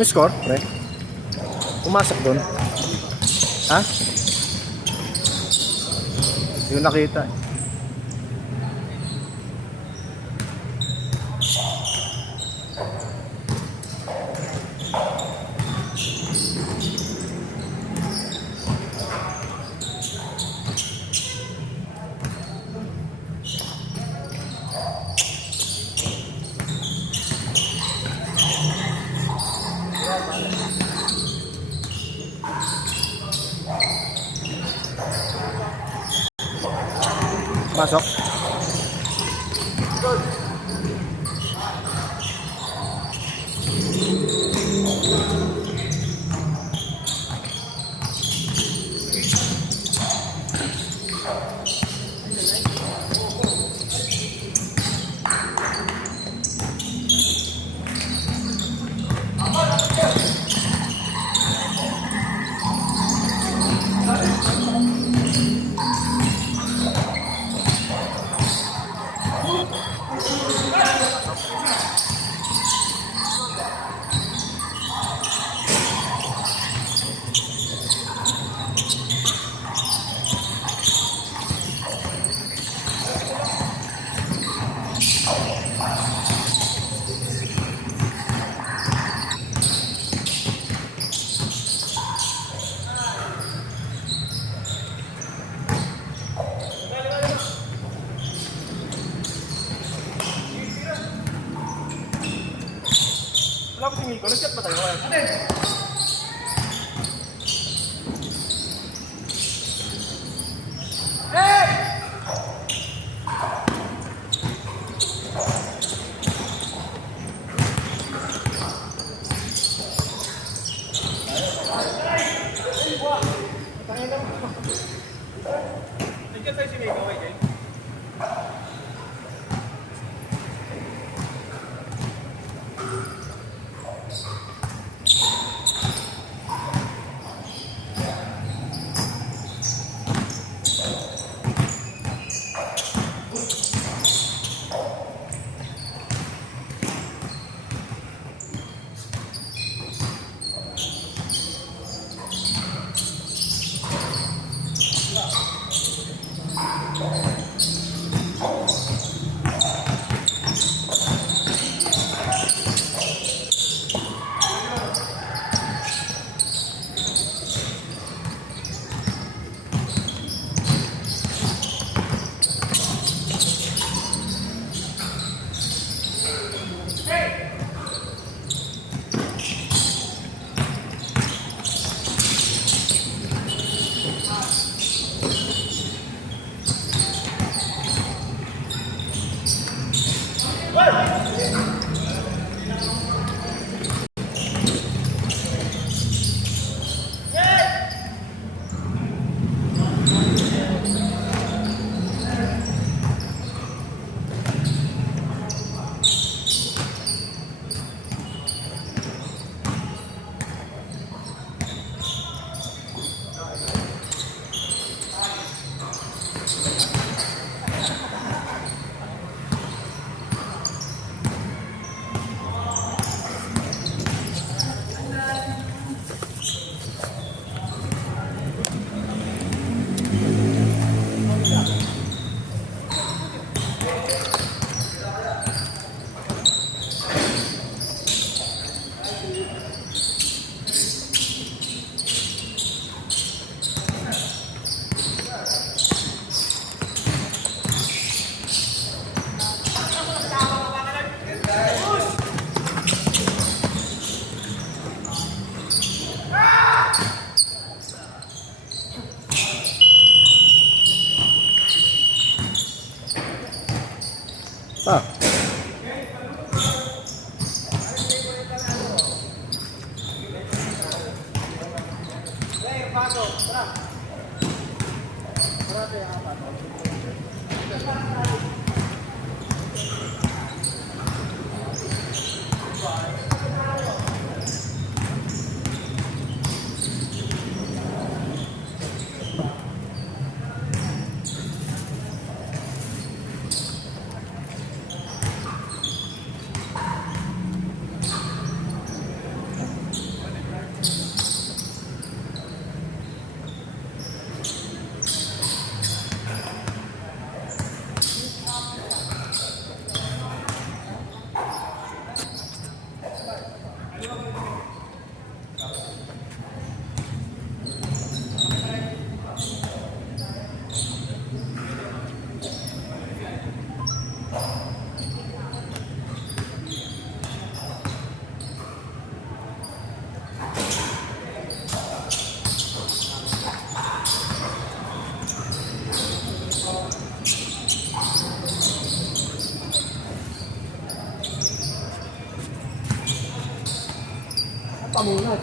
May score, pre? Pumasok doon. Ha? Hindi ko nakita. Pasok. Wala ko si Miko. Nag-chat ba tayo? Ate! Hey! Nag-chat sa'yo si Miko, okay? Ah. Pamunat.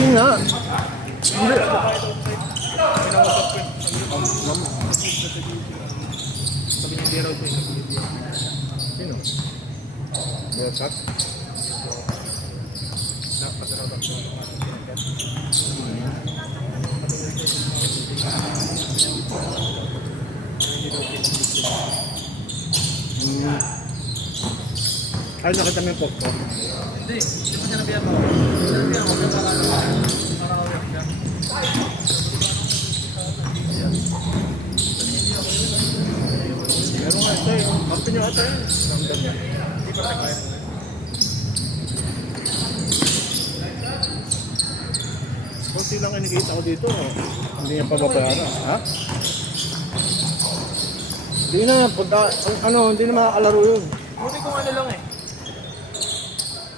Hindi nga. Hindi. Sabi niya, hindi raw siya sa video. Sino? Belsat? Dapat raw daw siya. Ay, nakita mo yung post ko. Hindi pa siya nabiyan mo. Nabiyan mo, pero para aware siya. Meron nga ito yung kampi nyo ata yun. Ramdam niya. Hindi pa nag-fire. Kunti lang inikita ko dito. Hindi niya pababayaran. Ha? Hindi na. Pagka, hindi na makakalaro yun. Buti kung ano lang eh.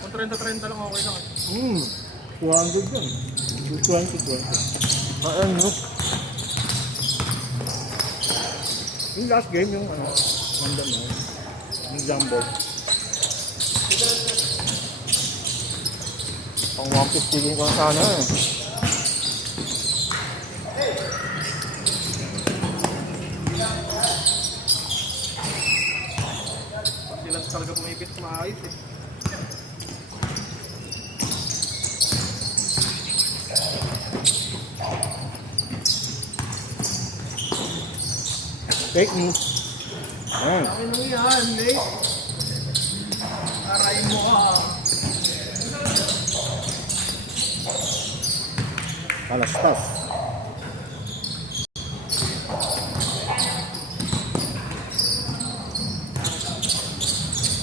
Kung 30-30 lang okay lang eh. 200 yun. 220. Ano? Yung last game, yung ramdam mo. Yung jumbo. Pang 150 din ko na sana eh. Sila talaga pumipit sa maayos eh. Fake news. Ayan. Ano yan, Nate? Arayin mo ka. Alastas.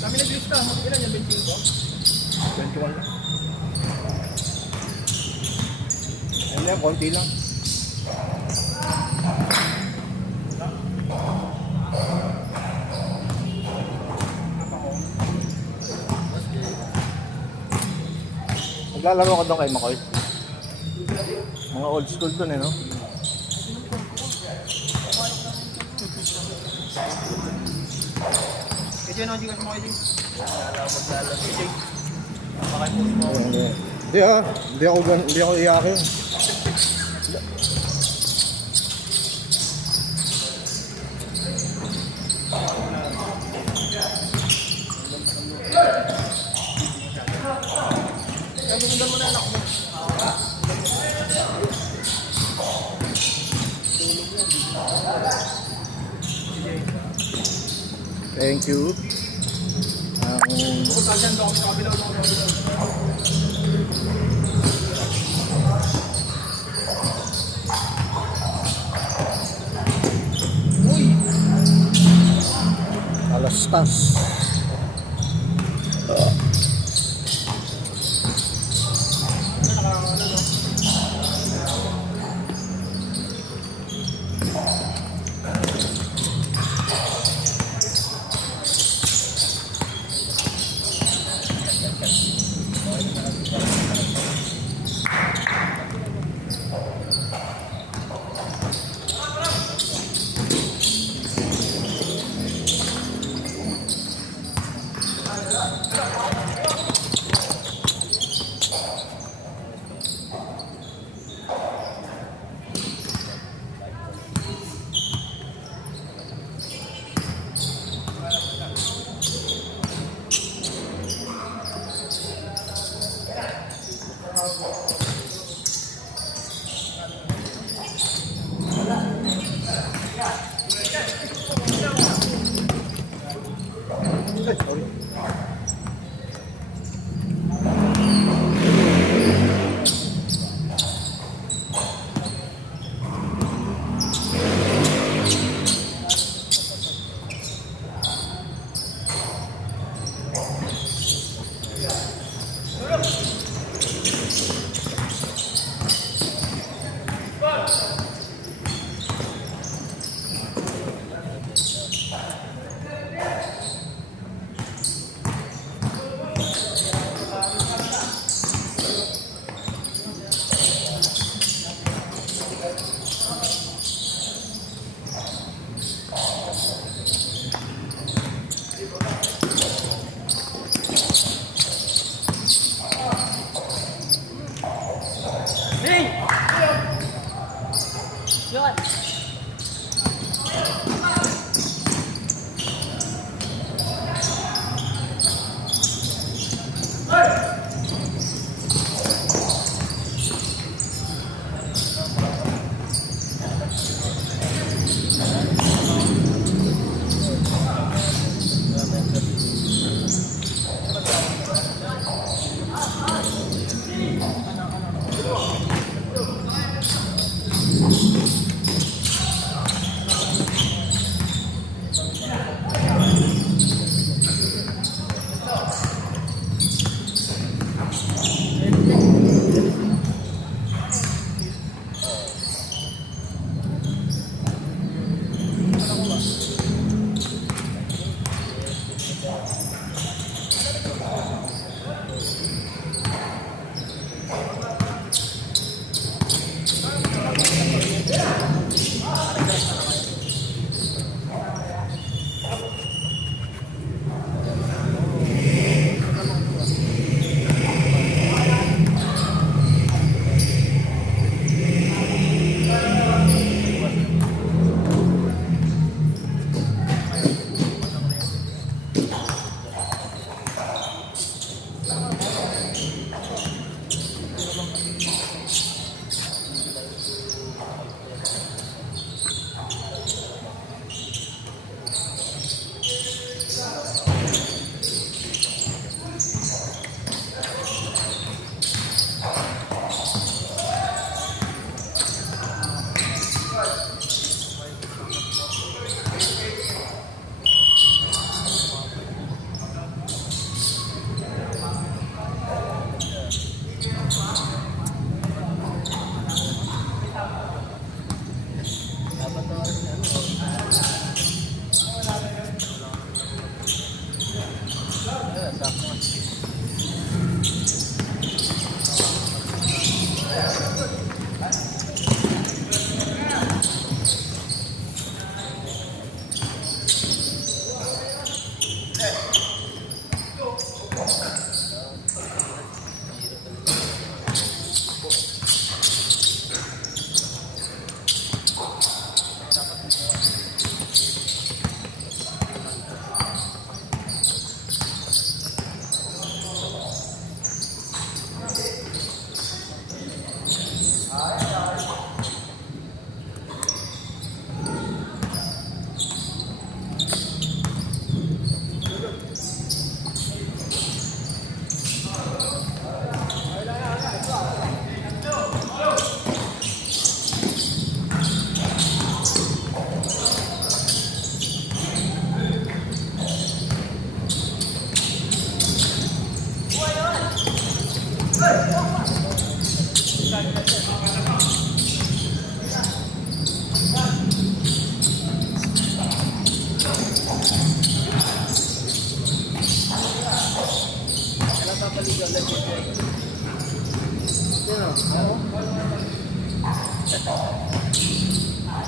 Kami naglista. Ilan yung 25? 21 lang. Ayan lang, konti lang. Naglalaro ko doon kay Makoy. Mga old school doon eh, no? Kaya ano, hindi ka sumakay din. Hindi ako iyakin. Kaya bukundan mo na anak mo. Thank you. Bukod dyan daw kami sa kabilaw. Uy! Alastas.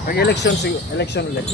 Pag-election, election ulit.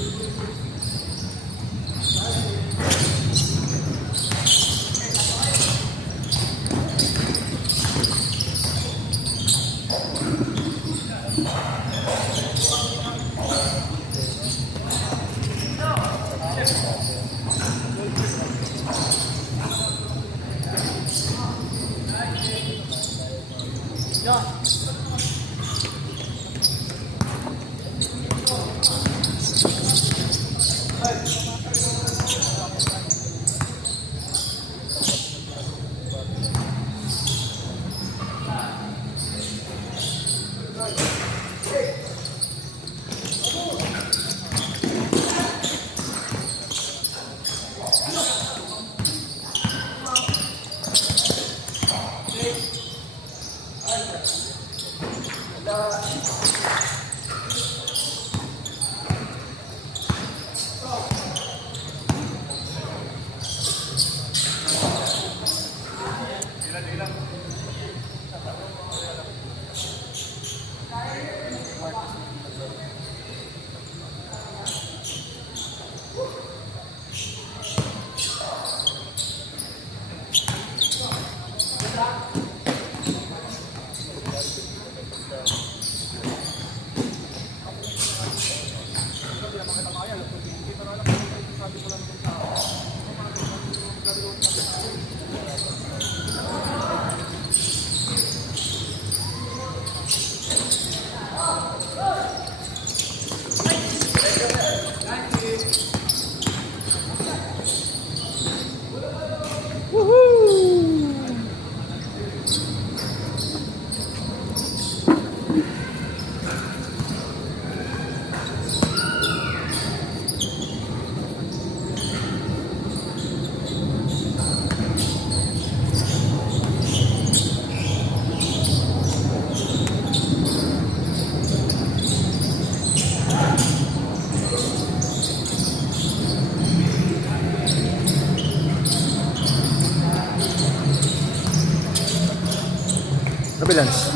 Kabilans.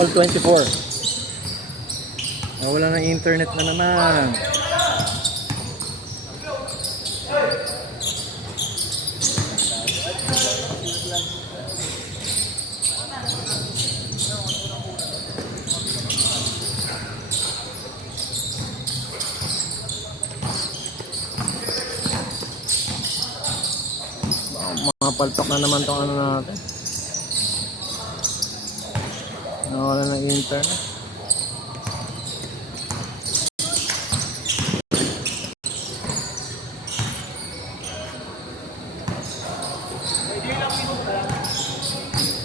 All 24. Wala ng internet na naman. Mga palpak na naman tong ano natin. Nawala ng internet.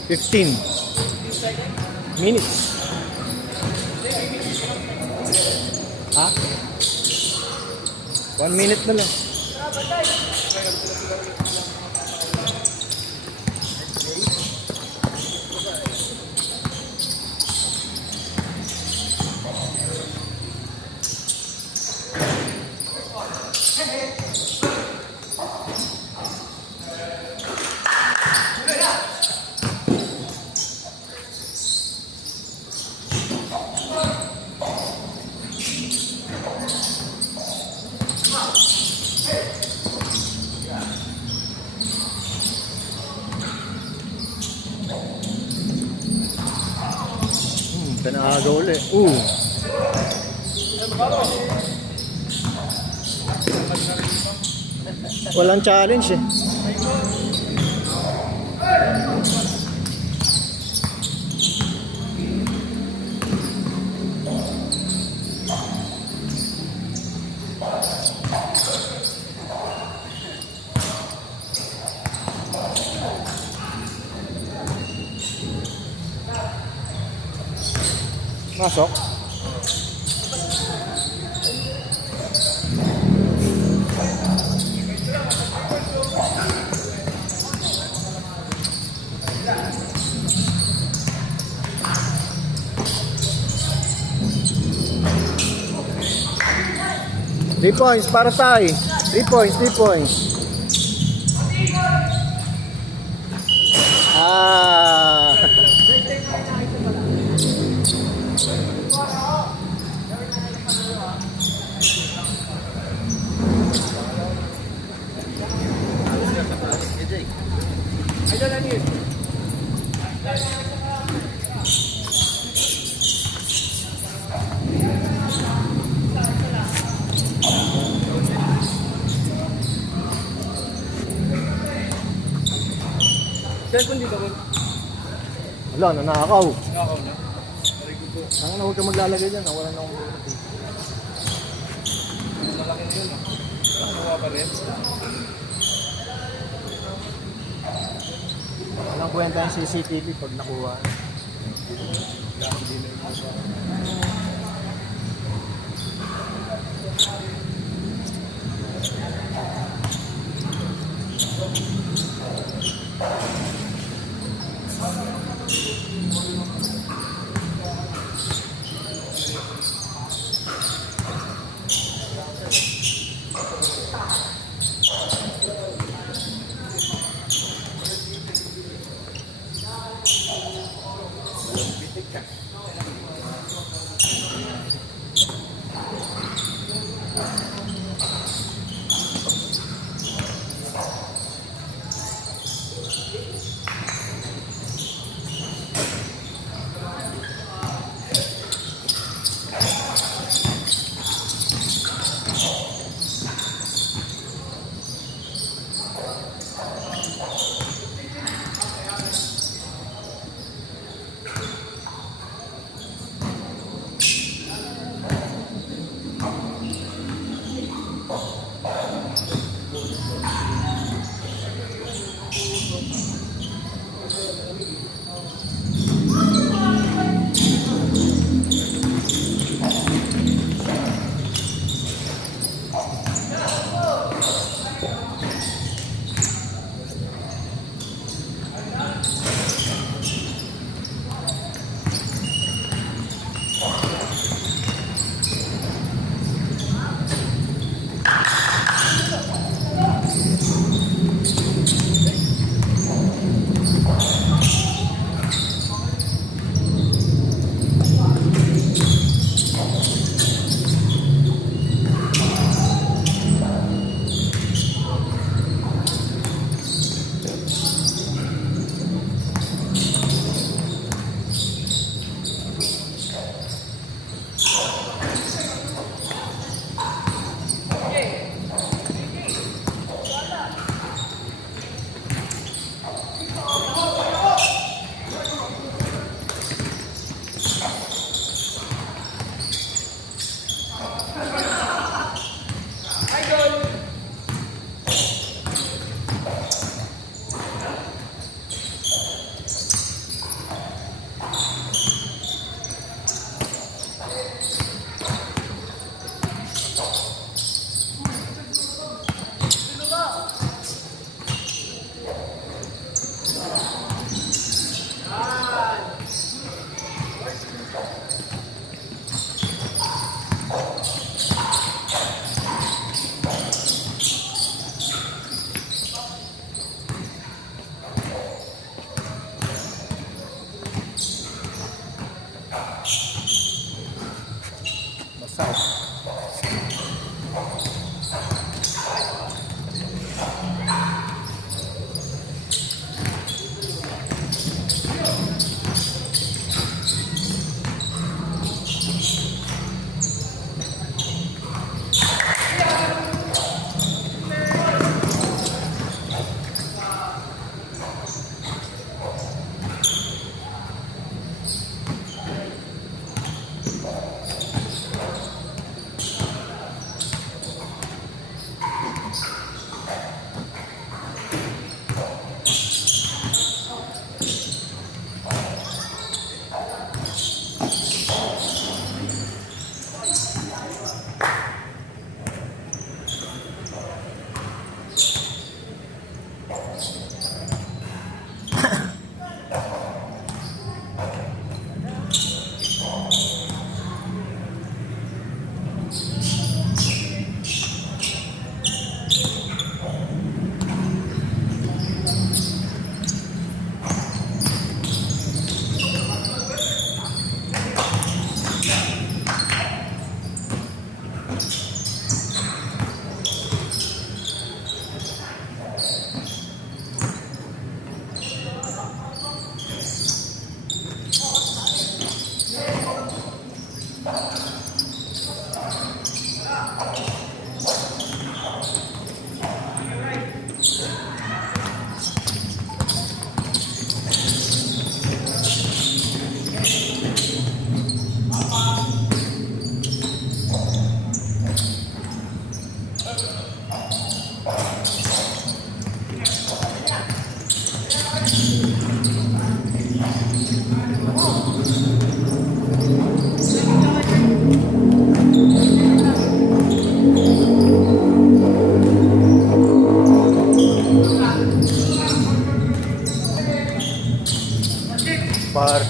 Fifteen minutes. Ha? 1 minute na lang. Pinaaga ulit. Walang challenge eh. Masok. Three points para tayo. 3 points, 3 points. Ah. Idol lang yun. Cellphone dito ko. Wala, nanakaw. Nakakaw na. Very good po. Ang na, huwag ka maglalagay dyan. Wala na akong Malaki na yun. Nakuha pa rin. walang kwenta yung CCTV pag nakuha. Parang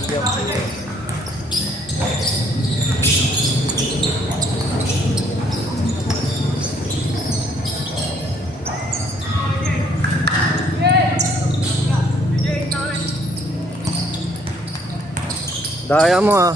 daya mo ah.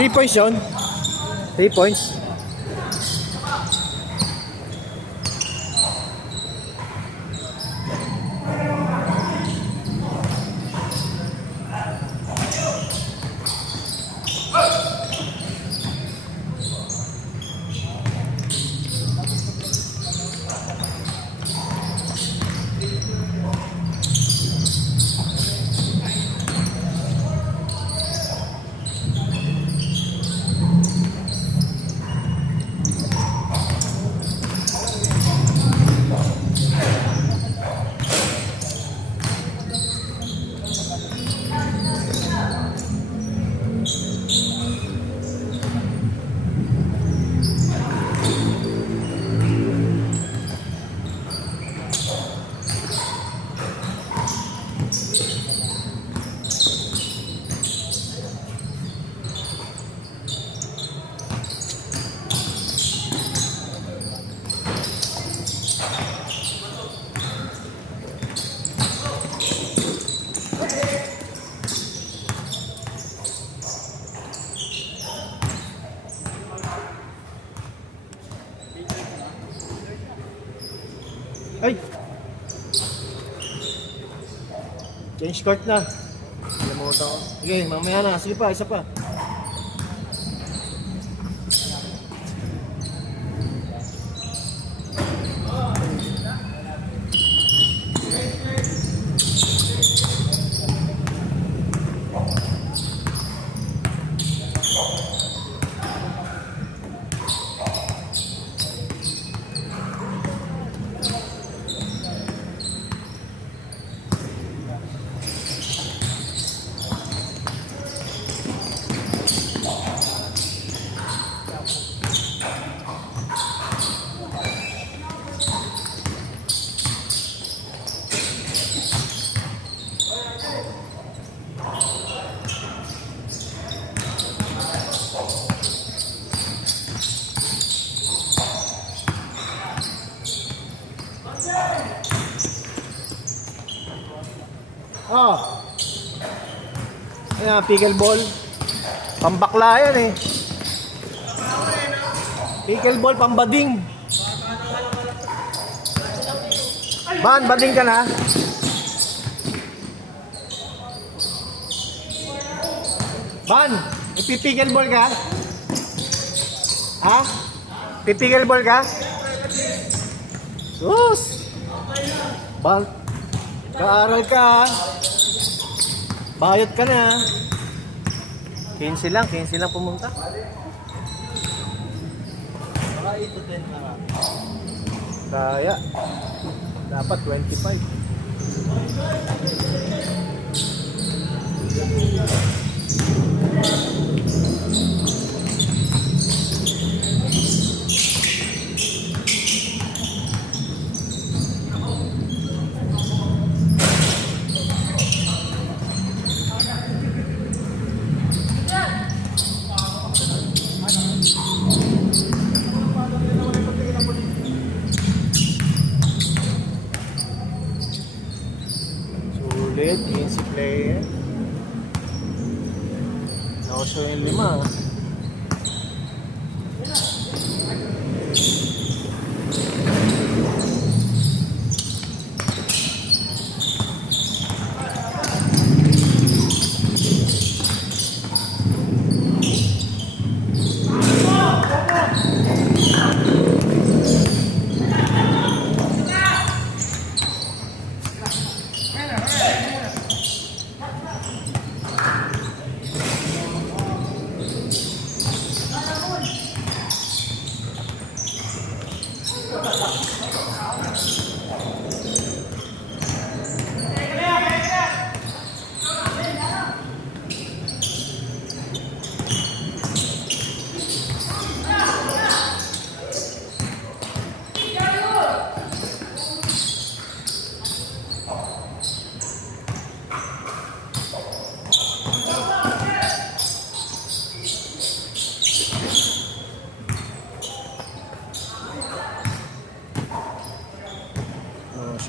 Three points yun. 3 points. Ay! Change court na. Limutan ko. Sige, mamaya na. Sige pa, isa pa. Oh. Ayan, pickleball. Pambakla yan eh. Pickleball, pambading. Ban, bading ka na? Ban, ipipickleball ka? Ha? Pipickleball ka? Sus! Ban, kaaral ka ha? Bayot ka na. 15 lang pumunta. Baka 8 to 10 lang. Kaya. Dapat 25. Sulit, 15 player. Nauso yung 5.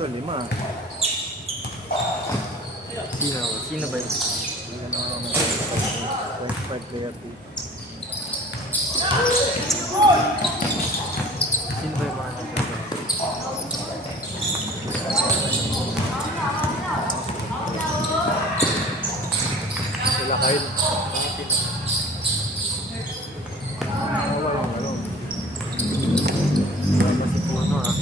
So, 5. Sino ba yun? 25 player dito. Sino ba yung mga nagpapalala? Sila Kyle. Wala yung ano. Wala si Puno ah.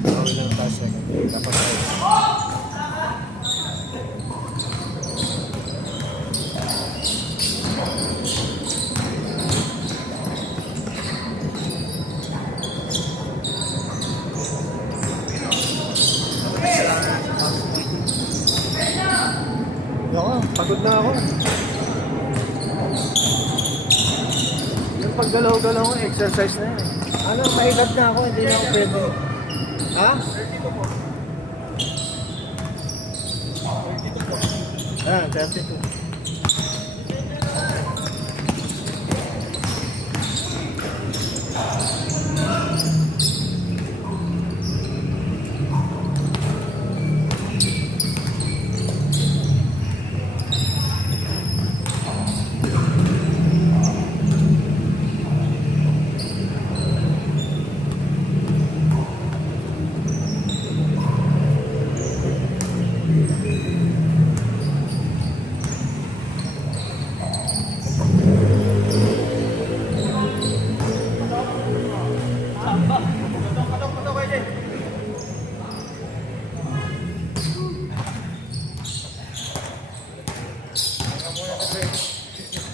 Bawal lang tayo second. Dapat tayo. Ako, pagod na ako. Yung paggalaw-galaw ko, exercise na yan. Ano, mahigat na ako, hindi na ako pwede. Ha? 32 po. Ah, 32.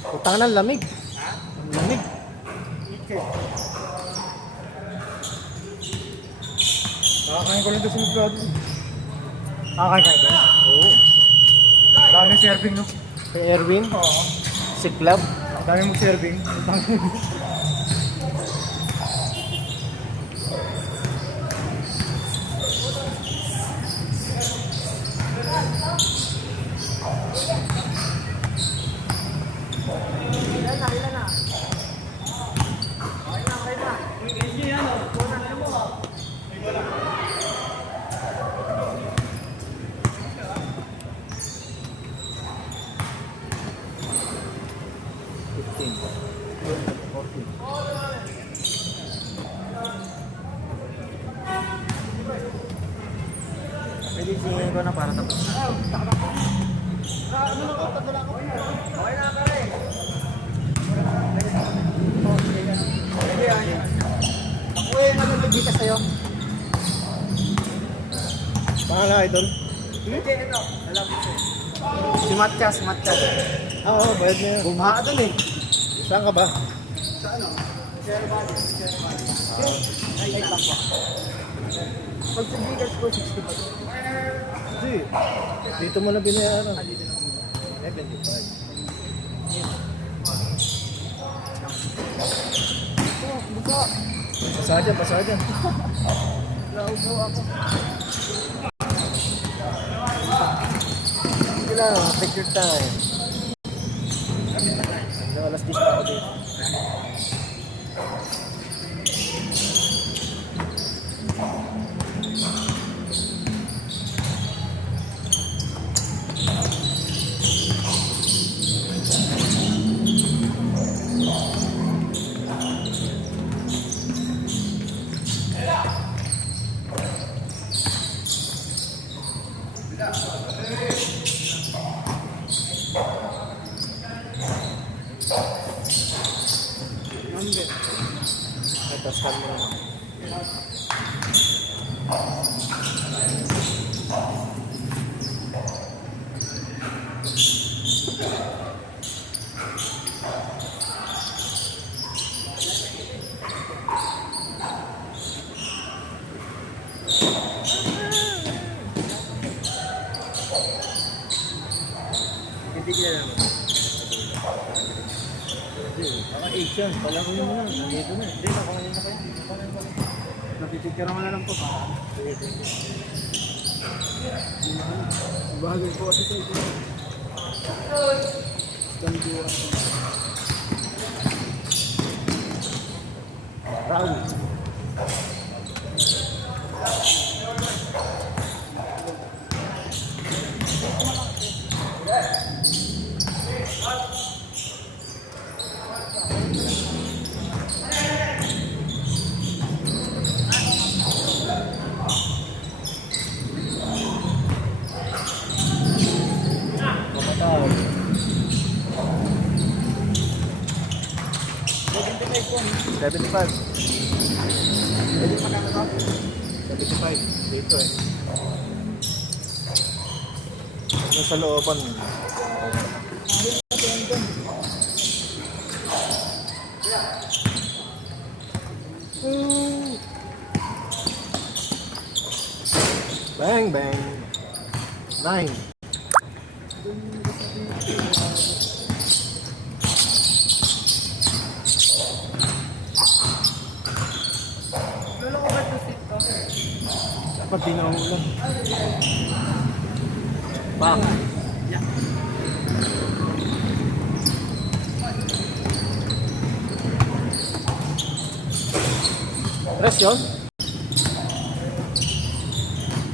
Putang na, lamig. Ang lamig. Nakakain ko lang ito sa mga Kakain ba? Oo. dami serving no? Kay Erwin? Oo. Si Club? Dami mo serving. Sige, singin ko na para tapos na. Ano lang ako, tatlo lang ako. Okay na, pare. Sige, ayun. Ako eh, nalagay ka sa'yo. Pangalan, idol? Hindi, ito. Alam ko sa'yo. Si Matkas. Oo, bayad na yun. Bumaha doon eh. Saan ka ba? Sa ano? Sierra Valley. Ay, lang po. Pag sa Gcash ko, 60 pa. Hindi. Dito mo na binayaran. Eh, 25. Buka. Pasa dyan. Laubo ako. Sige lang, take your time. Alas 10 pa ako dito. Ito, scan mo naman. Titignan naman. Baka 8 yan. Palangin mo na. Nandito na. Hindi, nakuha na kayo. Napipicture mo na lang po pa. Bagay ko kasi ito. Ganito ako. Raul. Mamatawag. 75. Pwede magkano to? 75. Dito eh. Yung sa looban. Bang, bang. 9. Lolo ko ba ito sit ko? Dapat pinaulan. Bang. Yeah. Press yun?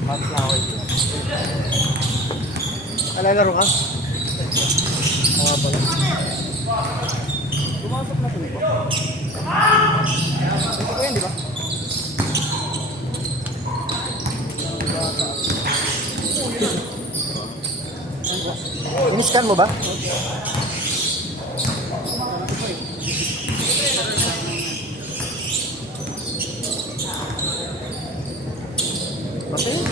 Bakit na ako ito? Alalaro ka? Oo pala. Pumasok na ito ba? Ito ko yan, di ba? In-scan mo ba? Bakit?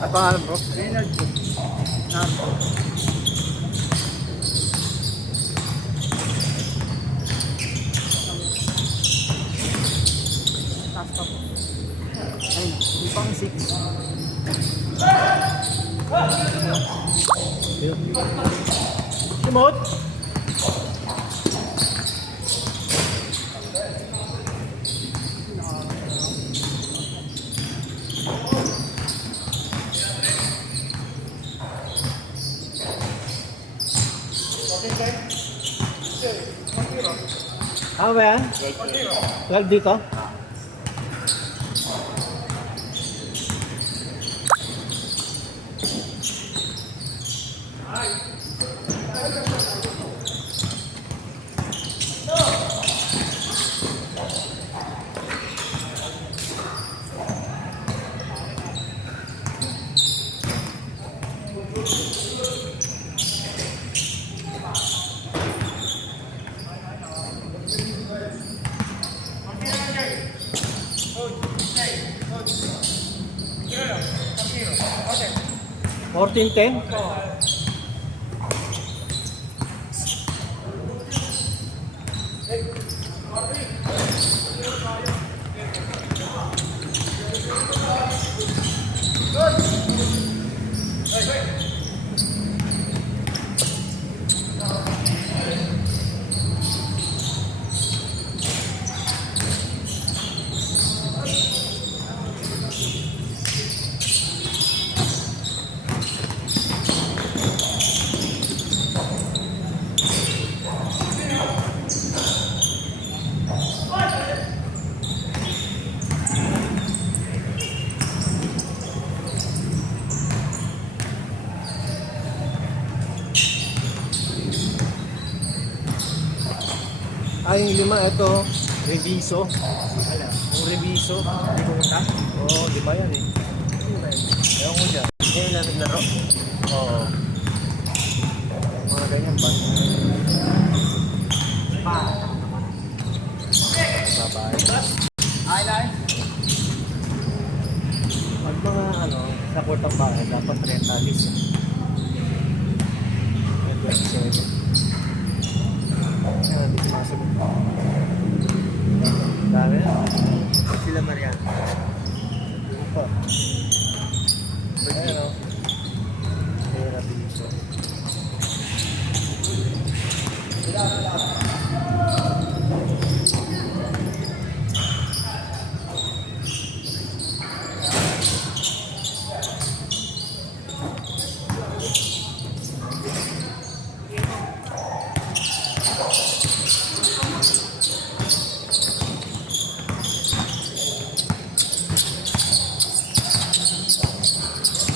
At pangalan bro? Reynald po. Narco. Taas pa po. Ayun, yung pang 6. Simot? Ano ba yan? Lag dito? 1410? Ay, yung 5, ito, reviso. Yung reviso. Hindi ko punta. Oo, 5 yan eh. Ewan ko dyan. Ngayon lang naglaro. Oo. Mga ganyan ba? Babae. Highlight. Pag mga sa portang bahay, dapat rentalis. Ayan, dito masagot. Dami na. Sila Marian. Dito pa. Ayan o. Ayan na dito.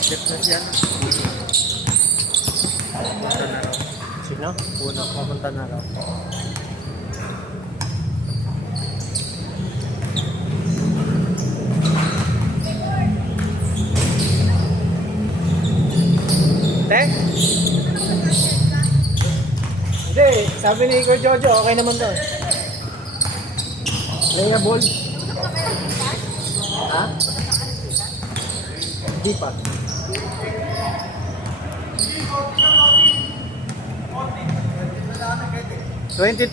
Fitness yan. Punta na raw. Sino? Una, papunta na raw. Te? Hindi, sabi ni Igor Jojo, okay naman daw. Playable. Ha? Di pa. $22?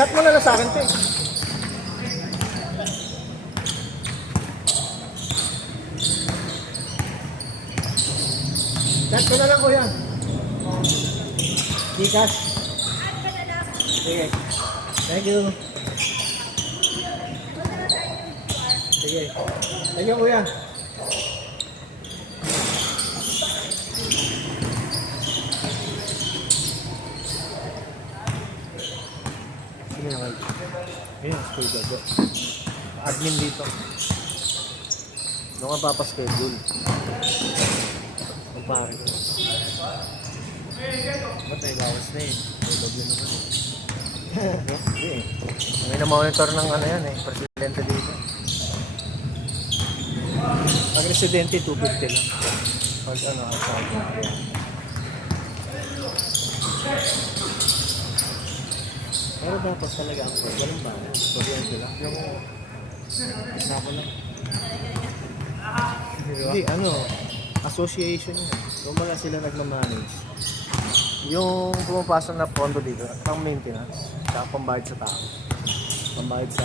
Chat mo na lang sa akin, te. Chat ko na lang, kuya. Gcash. Sige. Thank you. Sige. Thank you, kuya. Sige naman. Ayan, school gago. Admin dito. Doon ka papaschedule. Ang pare ko. Ba't may bawas na eh? Tulog yun naman eh. Hindi eh. May na-monitor ng yan eh. Presidente dito. Pag residente, 250 lang. Pag outside. Pero dapat talaga ang walang ba? Kuryente lang. Yung isa ko lang. Hindi, association yun. Kumbaga sila nagmamanage. Yung pumapasok na pondo dito, pang maintenance, saka pambayad sa tao. Pambayad sa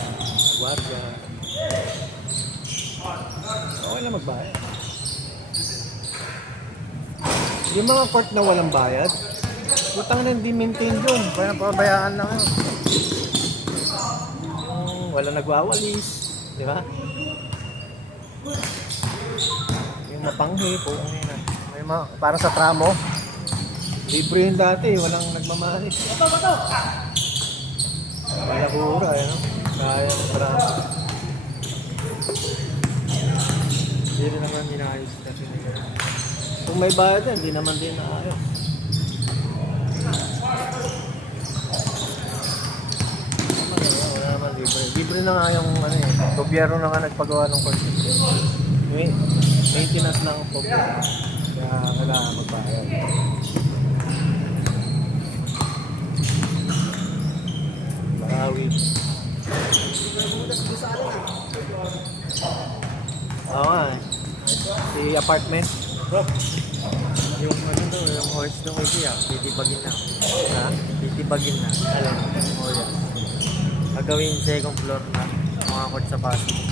guardia. Okay lang magbayad. Yung mga court na walang bayad, utang na hindi maintain yun. Kaya pabayaan lang yun. Yung walang nagwawalis, di ba? Yung mapanghi po, may mga, parang sa tramo. Libre yun dati, walang nagmamanis. Wala kura, kaya ng tramo. Hindi rin naman ginayos kasi nila. Kung may bayad yan, hindi naman din naayos. Wala naman libre. Libre Yun na nga yung ano eh, gobyerno na nga nagpagawa ng concession. Maintenance lang ang problema. Kaya kailangan magbayad. Marawi. Oo nga eh. Si apartment. Yung ano daw, yung horse daw kay Kuya, titibagin na. Ha? Titibagin na. Alam. Oh, yeah. Gagawin second floor na. Mga court sa Pasig.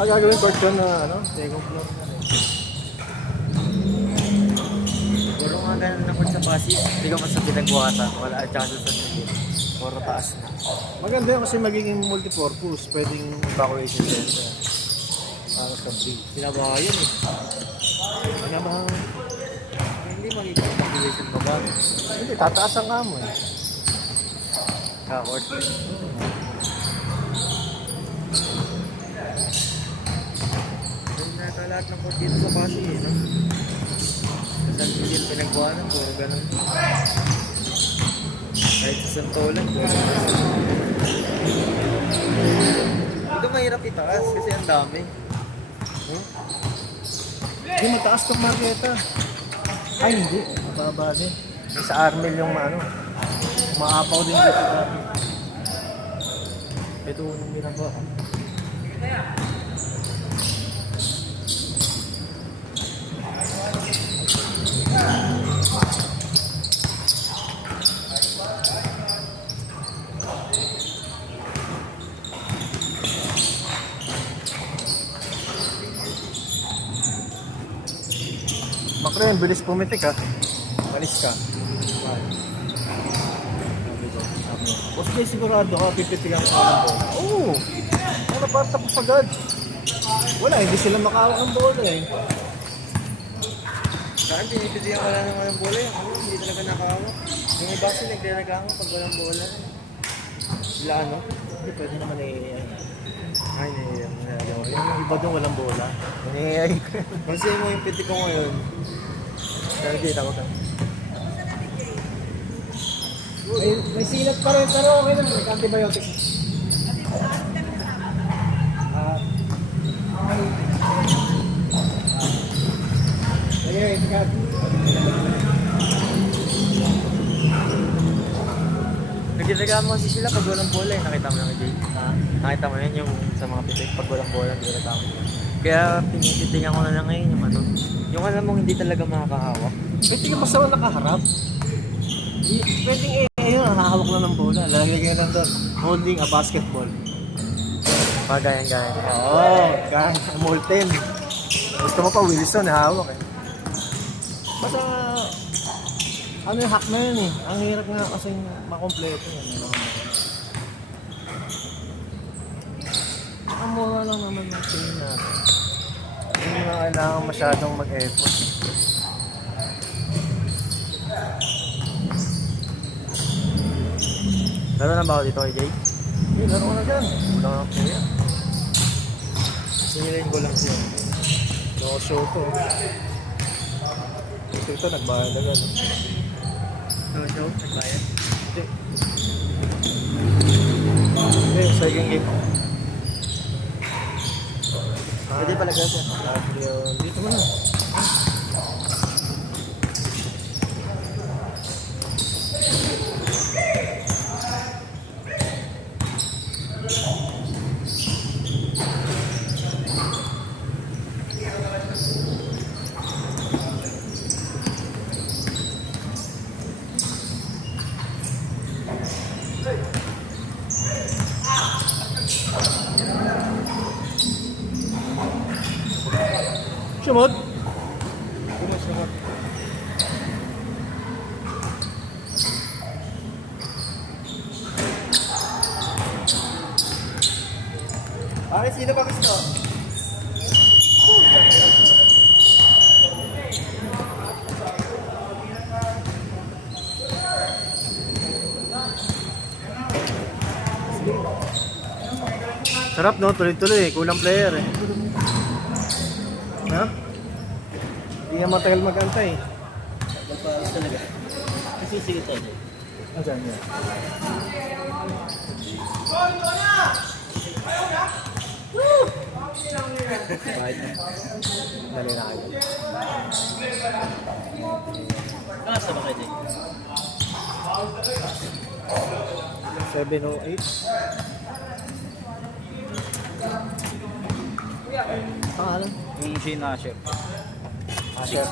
Gagawin court yun na ano, second floor na rin. Puro nga ganun na court sa Pasig. Hindi ka mas sa pinagbuhatan. Wala at saka sa San Puro taas na. Maganda yun kasi magiging multipurpose. Pwedeng evacuation center. Para sa bridge. Sinabahan eh. Pinabang, Hindi magiging population ba ba? hindi, tataas ang kamo eh. Ka-court. Ganun na ito lahat ng court dito sa Pasig eh, no? Sa San Miguel pinagbuhatan, puro ganun. Kahit sa Santolan, puro ganun. Ito mahirap itaas kasi ang dami. Hindi, mataas ng marketa. Ay, hindi. Mababa din. Sa Armel yung ano. Maapaw din dito dati. Ito nung ginagawa ko. Makren, bilis pumitik ha. Malis ka. O sige, sigurado ka, pipitigan ko ng bola. Oo! Ano pa, tapos agad. Wala, hindi sila makawak ng bola eh. Saan, pinipitihan ka lang naman ng bola yung ano, hindi talaga nakahawak. Yung iba kasi nagre-nagahawak pag walang bola. Sila ano? Hindi, pwede naman eh. Ay, nagagawa. Yung iba doon walang bola. Nangyayari ko. Kasi mo yung piti ko ngayon. Nakikita ko ka. May sinat pa rin, pero okay naman. May antibiotic. Anyway, tigat. Nagre-reklamo kasi sila pag walang bola eh. Nakita mo na kay Jay. Nakita mo yun yung sa mga pitik pag walang bola, nagre-reklamo. Kaya pinititingan ko na lang ngayon yung ano. Yung alam mong hindi talaga makakahawak. Pwede ka basta nakaharap. Pwedeng ayun, nakahawak na ng bola. Lagay ka lang doon. Holding a basketball. Pagayan-gayan. Oo, molten. Gusto mo pa Wilson, hawak eh. Basta, ano yung hack na yun eh. Ang hirap nga kasi makompleto yun. Ang mura lang naman yung chain natin. Hindi na kailangan masyadong mag-effort. Laro na ba ako dito kay Jay? Hindi, laro ko na dyan. Wala nga po yan. Singilin ko lang siya. No show to. Ito nagbayad agad. No joke, nagbayad. Hindi. Hindi, second game. Pwede pala gasa. Dito mo na. Sumod? Sumusumot. Bakit sino ba gusto? Sarap no, tuloy-tuloy eh. Kulang player eh. Ha? Hindi nga matagal mag-antay. Magparas talaga. Kasi sige tayo. Asan yan? Kahit dali na kayo. Kasa ba kayo, Jay? 708. Pangalan? Yung Shane Asher. Asher.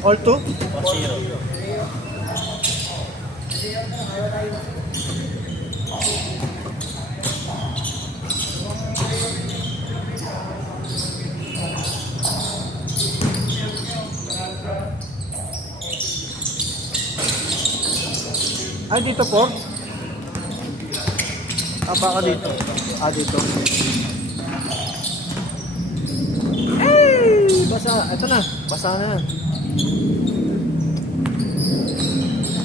All two? 4-0. Ay, dito po? Ah, baka dito. Ah, dito. Hey! Basa. Ito na. Basa na yan.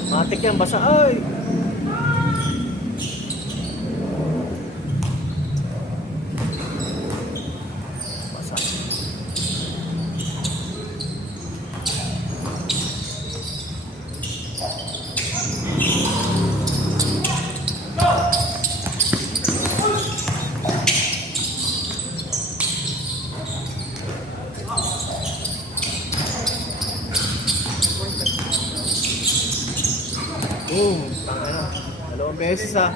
Matik yan. Basa. Ay! Basa. Boom! Tangina. Dalawang beses ah.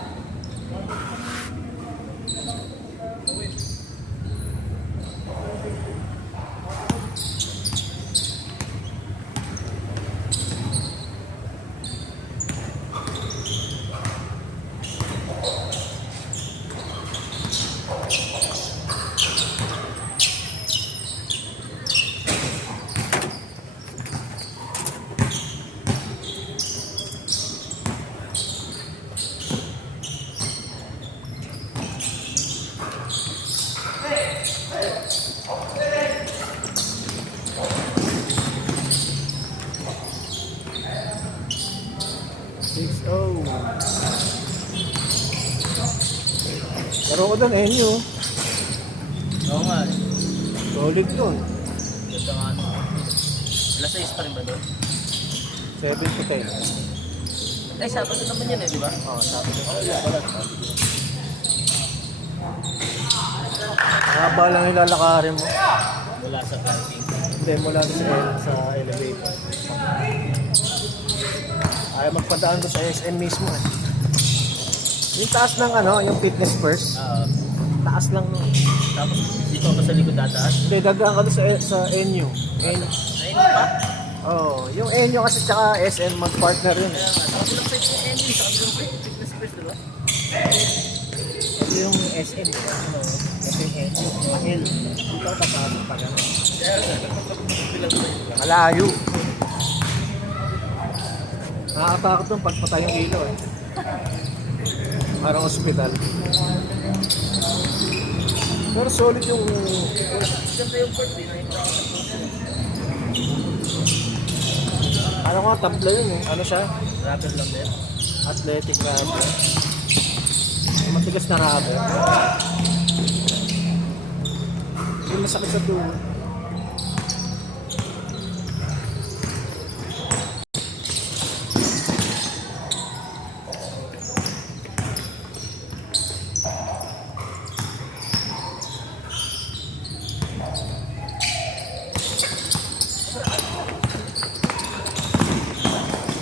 Oh. Laro ko doon, NU. Oo nga. Solid doon. Ganda nga ano. Alas 6 pa rin ba doon? 7 to 10. Ay, Sabado naman yan eh, di ba? Oo, sabi ko. Mahaba lang yung lalakarin mo. Mula sa parking. Hindi, mula sa elevator. Ayaw magpadaan doon sa SM mismo eh. Yung taas ng ano, yung fitness first. Taas lang nun. Tapos dito ka sa likod dataas. Hindi, dagaan ka doon sa NU. Ayun pa? Oo, yung NU kasi tsaka SM mag-partner yun. Kaya nga, sa kabilang side yung ending, sa kabilang side yung fitness first, di ba? Ito yung SM. Ito yung NU. Mahil. Dito papasok pa gano'n. Kaya nga, kabilang side. Malayo. Nakakatakot yung pagpatay yung ilaw eh. Parang ospital. Pero solid yung... Ganda yung court, di nakita ko. Ano ko, tabla yun eh. Ano siya? Rapper lang din. Athletic rubber. Matigas na rubber. Hindi masakit sa tuhod.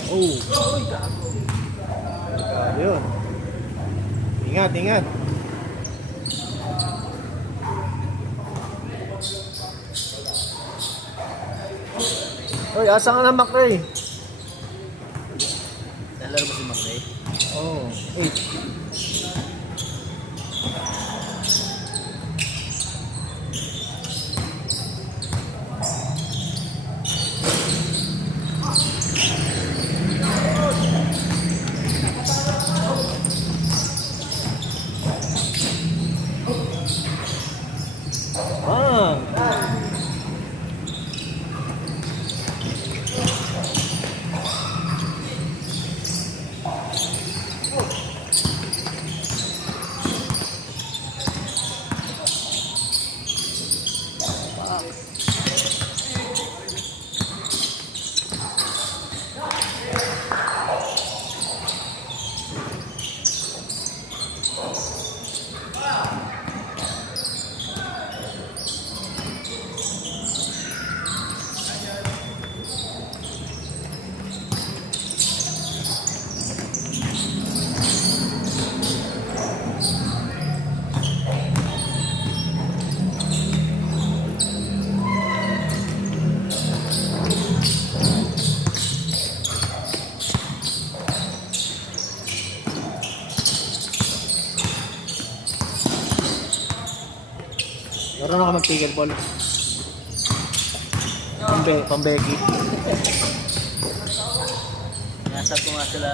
Oh. Ayun. Ingat, ingat. Oy, asa ka na, Macray? Nalaro mo si Macray? Oh, 8. Meron ako mag-ticket ball. Pambeki. Nasab ko nga sila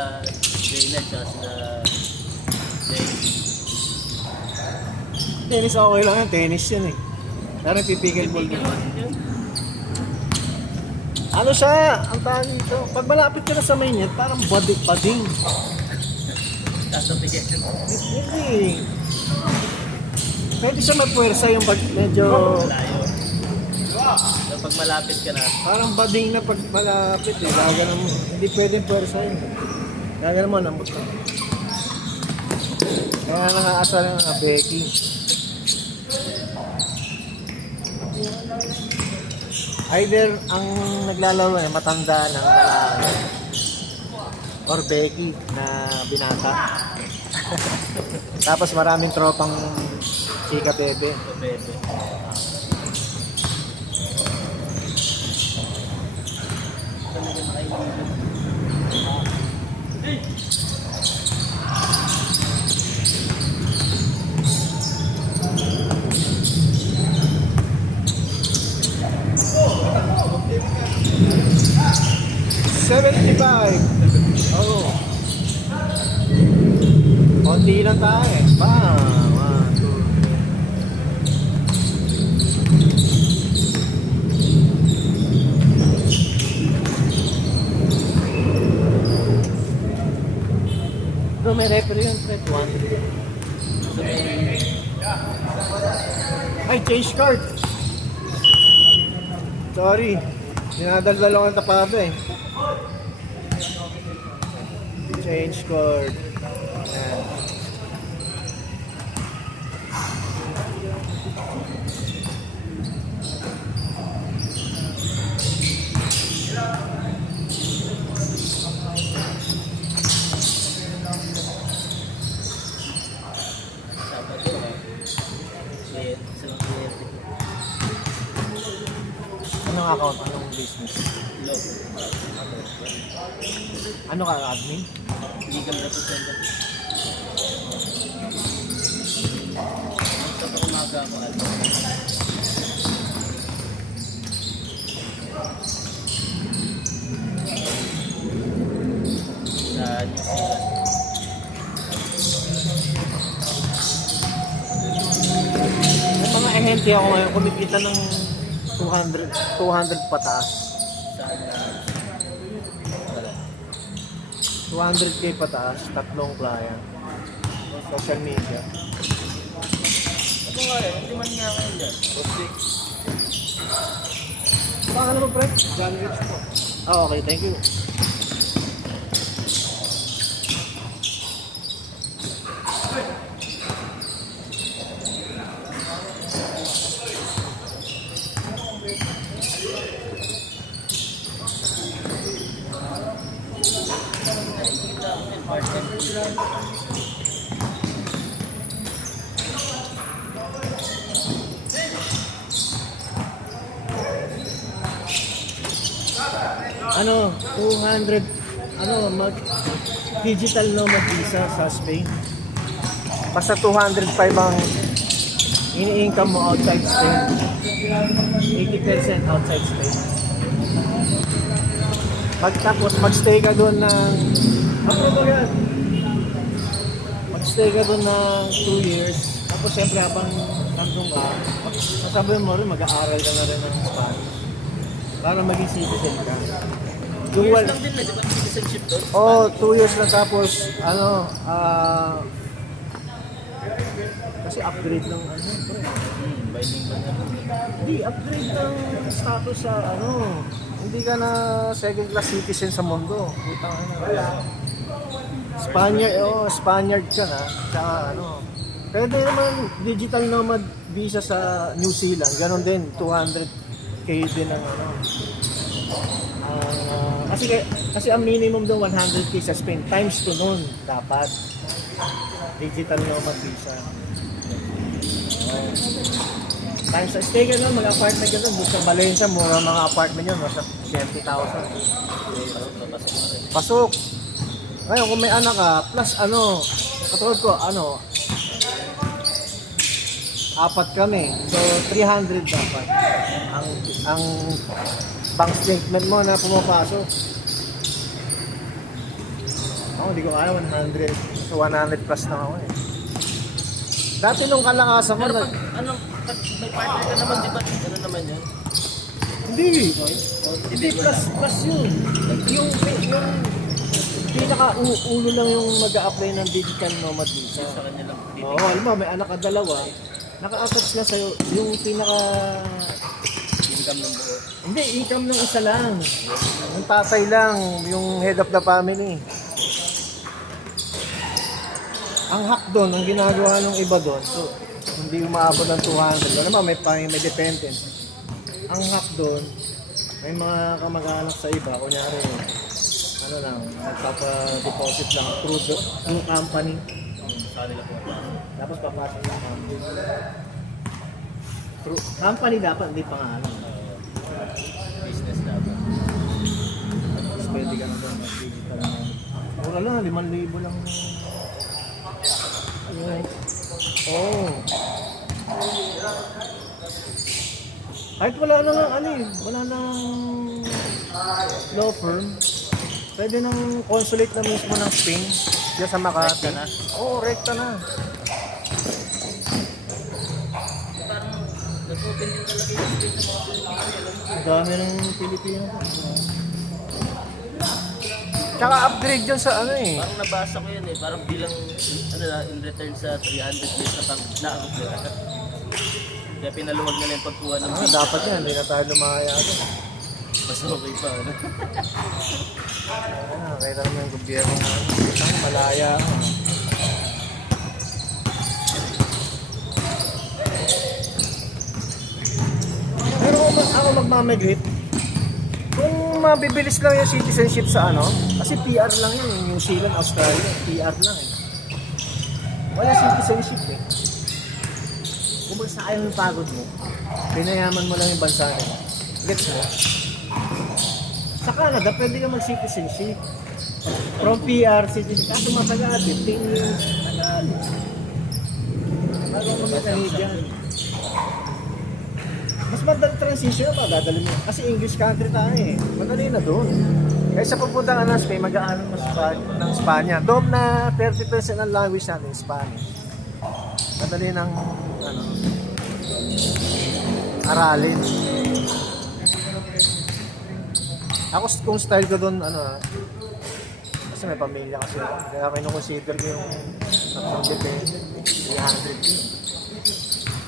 Jayned tsaka sila Jay. Tennis okay lang yan. Tennis yan eh. Pero pipigil ball din. Ano siya? Ang tawag dito. Pag malapit ka na sa main net, parang bading. Sasabihin mo. Hindi. Pwede siya magpuwersa yung pag medyo... Malayo. So, pag malapit ka na, Parang bading na pag malapit eh. Gagana mo. Hindi pwedeng puwersa yun. Gagana mo, nambot ka. Kaya nakaasal ng Becky. Either ang naglalaro eh, matanda ng lalaki or Becky na binata. Tapos maraming tropang chika bebe. so bebe. Oh. Konti lang tayo eh. Bam! 1, 2, 3. Bro, may referee yun. Step 1. Ay, change card. Sorry. Dinadaldal ako ng tapado eh. Change card. Ayan. Anong account? Anong business? Ano ka, admin? Legal representative. Basta pa umaga ako 150 ako ngayon, kumikita ng 200 pataas. Saan na? 200k pataas, tatlong client. Social media. Ano nga yan? Hindi man nga ngayon yan. Rustic. Baka naman, pre? John Rich po. Ah, okay, thank you. Ano, 200, digital nomad visa sa Spain. Basta 205 ang ini-income mo outside Spain. 80% outside Spain. Pagtapos, magstay ka doon ng, magstay ka doon ng 2 years. Tapos siyempre habang nandun ka, masabi mo rin, mag-aaral ka na rin ng Spanish. Para maging citizen ka. Years lang din na, di ba? Citizenship doon? Oo, 2 years na tapos, kasi upgrade ng pre. Binding ba yan? Hindi, upgrade ng status sa hindi ka na second class citizen sa mundo. Putang ina. Spaniard ka na, tsaka pwede naman digital nomad visa sa New Zealand, ganon din, 200k din ang kasi ang minimum doon 100k sa Spain times 2 noon dapat digital nomad visa. Times sa stay ka doon, mag-apartment ka doon, sa Valencia, mura mga apartment yun, nasa 20,000. Pasok. Ngayon, kung may anak ka, plus katulad ko, 4 kami. So, 300 dapat. Ang bank statement mo na pumapasok. Ako, hindi ko kaya 100. So, 100 plus na ako eh. Dati nung kalakasan ko, Pero pag may partner ka naman, di ba? Ano naman yan? hindi plus yun. Yung pinaka-ulo lang yung mag-a-apply ng digital nomad visa. Sa kanya lang. Oo, alam mo, may anak ka dalawa, naka-attach na sa'yo yung pinaka... Income ng buo. Hindi, income ng isa lang. Yung tatay lang, yung head of the family. Ang hack doon, ang ginagawa ng iba doon, so, hindi umaabot ng 200. Alam mo, may dependent. Ang hack doon, may mga kamag-anak sa iba, kunyari, nagpapa-deposit lang through company. Sa kanila po. Tapos papasok ng company. Through company dapat, hindi pangalan. Business dapat. Tapos pwede ka na doon mag-digital na. Wala lang, 5,000 lang. Oh. Kahit wala na nga, wala nang law firm. Pwede ng consulate na mismo ng Spain. Diyan sa Makati. Rekta na? Oo, rekta na. Parang nag-open din talaga yung space ng mga Pilipino. Dami ng Pilipino. Tsaka upgrade dyan sa Parang nabasa ko yan eh. Parang bilang, in return sa 300 years na pang naabot nila. Kaya pinaluwag nila yung pagkuha ng dapat yan, hindi na tayo lumaya doon. mas okay pa. Kaya naman yung gobyerno na malaya. Pero kung ako magmamigrate, kung mabibilis lang yung citizenship sa kasi PR lang yan, New Zealand, Australia, PR lang eh. Wala citizenship eh. Kung basta ayaw yung pagod mo, pinayaman mo lang yung bansa nila. Gets mo? Sa Canada, pwede ka mag-citizenship. From PR, citizenship. Kaso matagal, 15 years. Tagal. Bago mag-Canadian. Mas madali transition pa, dadali mo. Kasi English country tayo eh. Madali na doon. Kaya sa pupunta ka ng Spain, mag-aaral mo ng Spanya. Doon na 30% ng language natin, Spanish. Madali ng, aralin. Ako kung style ko doon, ano, kasi may pamilya kasi ako. Kaya kinukonsider ko yung depende, 300 yun.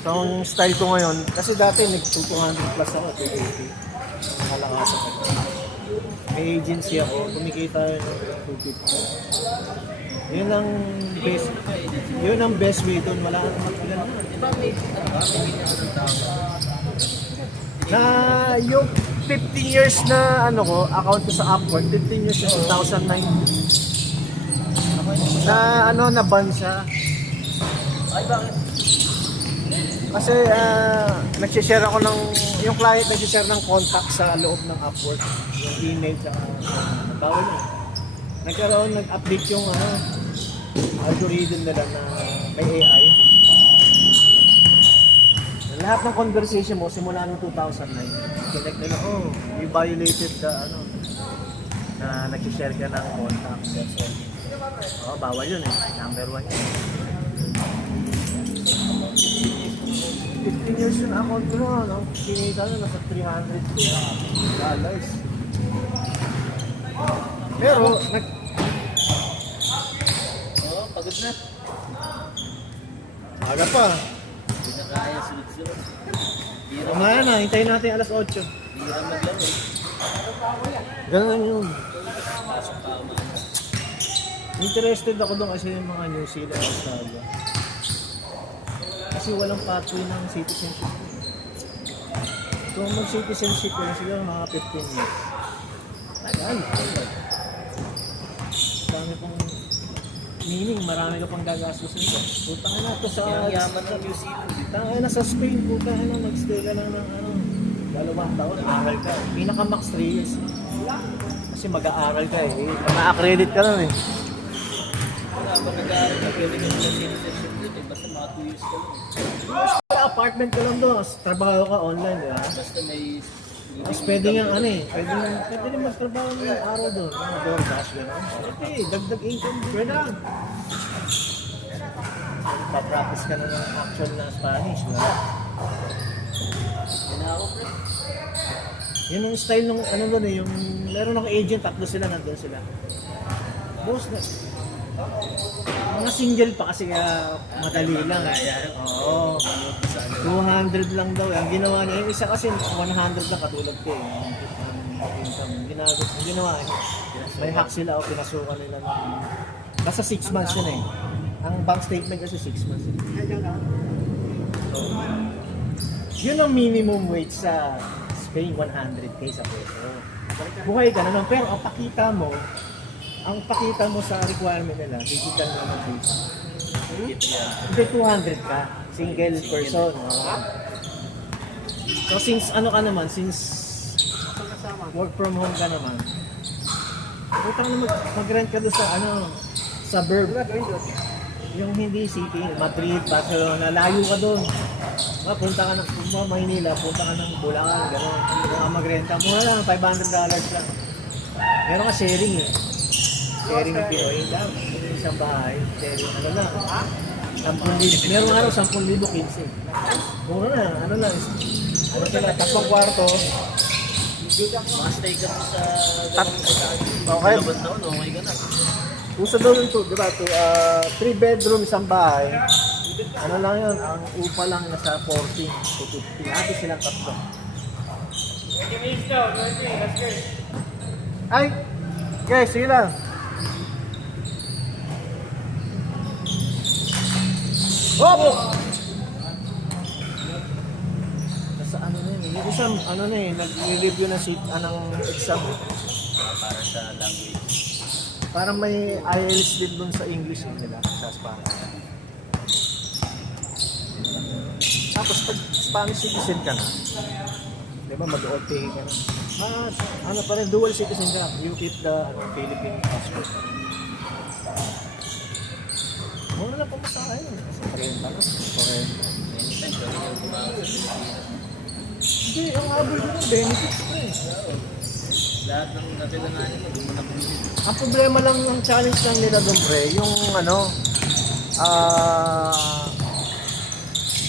So, ang style ko ngayon, kasi dati nag-200 plus ako, 280. Kalakasan ko. May agency ako, kumikita yun ng 250. Yun ang best way doon, wala nang magkailan. Na yung 15 years na ano ko, account ko sa Upwork, 15 years na 2009. Na ano, na-ban siya. Ay, bakit? Kasi nag-share ako ng, yung client nag-share ng contact sa loob ng Upwork. Yung email sa bawal yun. Nagkaroon, nag-update yung algorithm nila na may AI. Lahat ng conversation mo simula noong 2009, connect nila, oh, you violated the na nag-share ka ng contact. Oh, bawal yun eh. Number 1 yun. 15 years yung account ko na, no? Kinita na, nasa 300 dollars. Pero, Pagod na. aga pa. Hindi na kaya, sunod-sunod. Mamaya na, hintayin natin alas 8. Bira maglaro. Ganun yun. Pasok pa umaga. Interested ako doon kasi yung mga New Zealand, Australia. Kasi walang pathway ng citizenship. Kung mag-citizenship ko, siguro mga 15 years. Tagal. Dami pang meaning, marami ka pang gagastusin ko. Putang na to sa... Yung yaman ng New Zealand. Tanga na sa Spain, putang na mag-stay ka lang ng 2 taon, aral ka. Pinaka-max 3 years. Kasi mag-aaral ka eh. Ma-accredit ka lang eh. Wala ba nag-aaral na pwede ka nila citizenship dito? Basta mga 2 years ka lang. Sa apartment ka lang doon, trabaho ka online, di ba? Basta may... Tapos pwede nga pwede rin magtrabaho ng araw doon, mga DoorDash, gano'n. Okay, dagdag income din. Pwede lang. Pa-practice ka na ng actual na Spanish, di ba? Yan na ako, pre. Yun yung style ng doon eh, yung meron akong agent, 3 sila, nandun sila. Boss na. Mga single pa kasi kaya madali lang. Oo. 200 lang daw. Ang ginawa niya, yung isa kasi 100 lang katulad ko eh. Ang ginawa niya, may hack sila o pinasukan nila ng... Nasa 6 months yun eh. Ang bank statement kasi 6 months yun. So, yun ang minimum wage sa Spain, 100k sa peso. Buhay ka na lang, pero ang pakita mo sa requirement nila, digital na ng visa. Hindi 200 ka, single person. So since since work from home ka naman, putang na mag-rent ka doon sa suburb. Yung hindi city, Madrid, Barcelona, layo ka doon. Punta ka ng Maynila, punta ka ng Bulacan, gano'n. Kung ka mag-renta, mura lang, $500 lang. Meron ka sharing eh. Sharing ng POA lang. Isang bahay, sharing, 10,000. Meron araw, 10,000, 15. Mura na, sila, 3 kwarto. Stay ka mo sa... Okay. Dalawang taon, okay ka na. Uso daw yun to, di ba? 3 bedroom, isang bahay. Ano lang yun, ang upa lang nasa 14 to 15. Ate silang 3. Ay! Guys, sige lang. Oh! Nasa ano na yun? Yung isang nag-review na anong exam. Para sa language. Parang may IELTS din dun sa English nila, sa Spanish. Tapos pag Spanish citizen ka na, di ba mag-OT ka na. Pa rin, dual citizen ka, you keep the Philippine passport. Muna lang pamasahe yun. Kasi 30 lang, 40. Anytime, pwede ka tumawag sa Pilipinas. Hindi, ang habol yun, benefits ko eh. Lahat ng nakilananin mo, doon mo na bumili. Ang problema lang, ang challenge lang nila doon pre,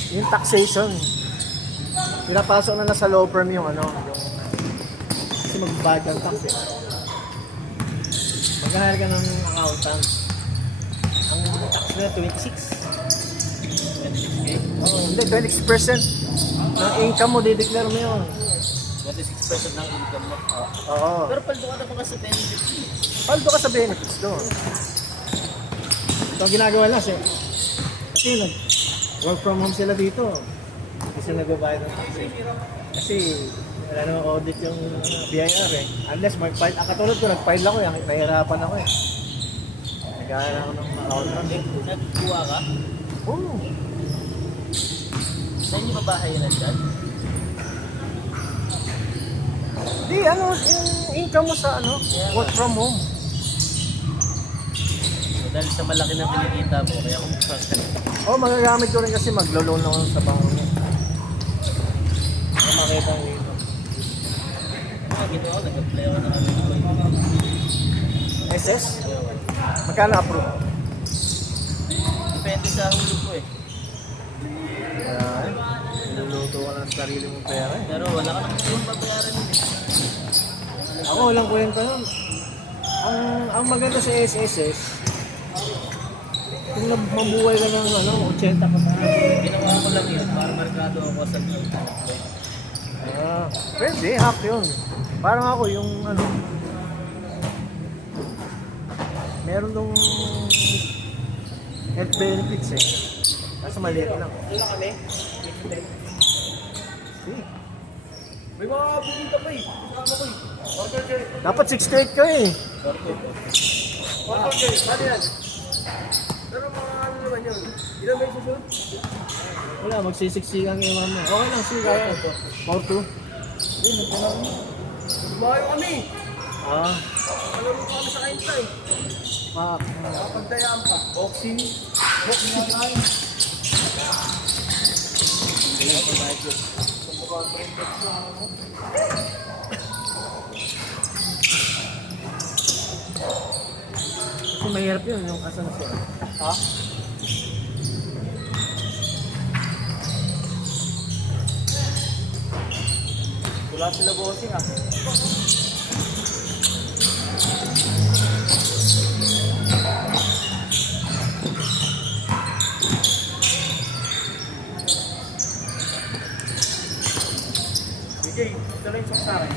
yung taxation. pinapasok na sa law firm yung ano, yung kasi magbabayad ng tax eh. Mag-hire ka ng accountant. Ang tax nila 26. 26K. Oh, hindi, 26% ng income mo, dideclare mo yun. 26% ng income mo. Oo. Pero paldo ka na mga sa benefits. Paldo ka sa benefits doon. Ito ang ginagawa lang siya. Kasi work from home sila dito. Kasi nagbabayad ng tax eh. Kasi wala namang audit yung BIR eh. Unless mag-file. Ang katulad ko, nag-file ako eh. Nahihirapan ako eh. Nag-aaral ako ng accountant. Nagkuha ka? Oo. Saan yung mabahay na dyan? Di, ano, yung income mo sa ano, work from home. So, dahil sa malaki na kinikita mo, kaya kung Oo, magagamit ko rin kasi maglo-loan ako sa bangko niya. Para makita ang income. ginawa, nag-apply ako ng ano. SS? Magkano approve? Depende sa hulog ko eh. Ayan. Niluluto ka ng sarili mong pera eh. Pero wala ka naman yung babayaran yun eh. Ako, walang kwenta nun. Ang maganda sa SSS, kung mabuhay ka ng ano, 80 ka pa. Ginawa ko lang yun para markado ako sa unemployed. Pwede, hack yun. Parang ako yung ano, meron nung health benefits eh. Kaso maliit lang. Wala kami? May mga pumunta pa eh. Kasama ko eh. Order Jerry. Dapat 68 ka eh. Order Jerry. Ano yan? Pero mga ano naman yun? Ilan ba yung susunod? Wala, magsisiksikan kayo mama. Okay lang, sige kaya. 4-2. Hindi, nagpala kami. Kumayo kami. Palaro kami sa kainta eh. Kapagdayaan pa. Boxing. Boxing na tayo. Kasi mahirap yun, yung asan siya. Ha? Wala sila bossing ah. DJ, ito rin sa akin.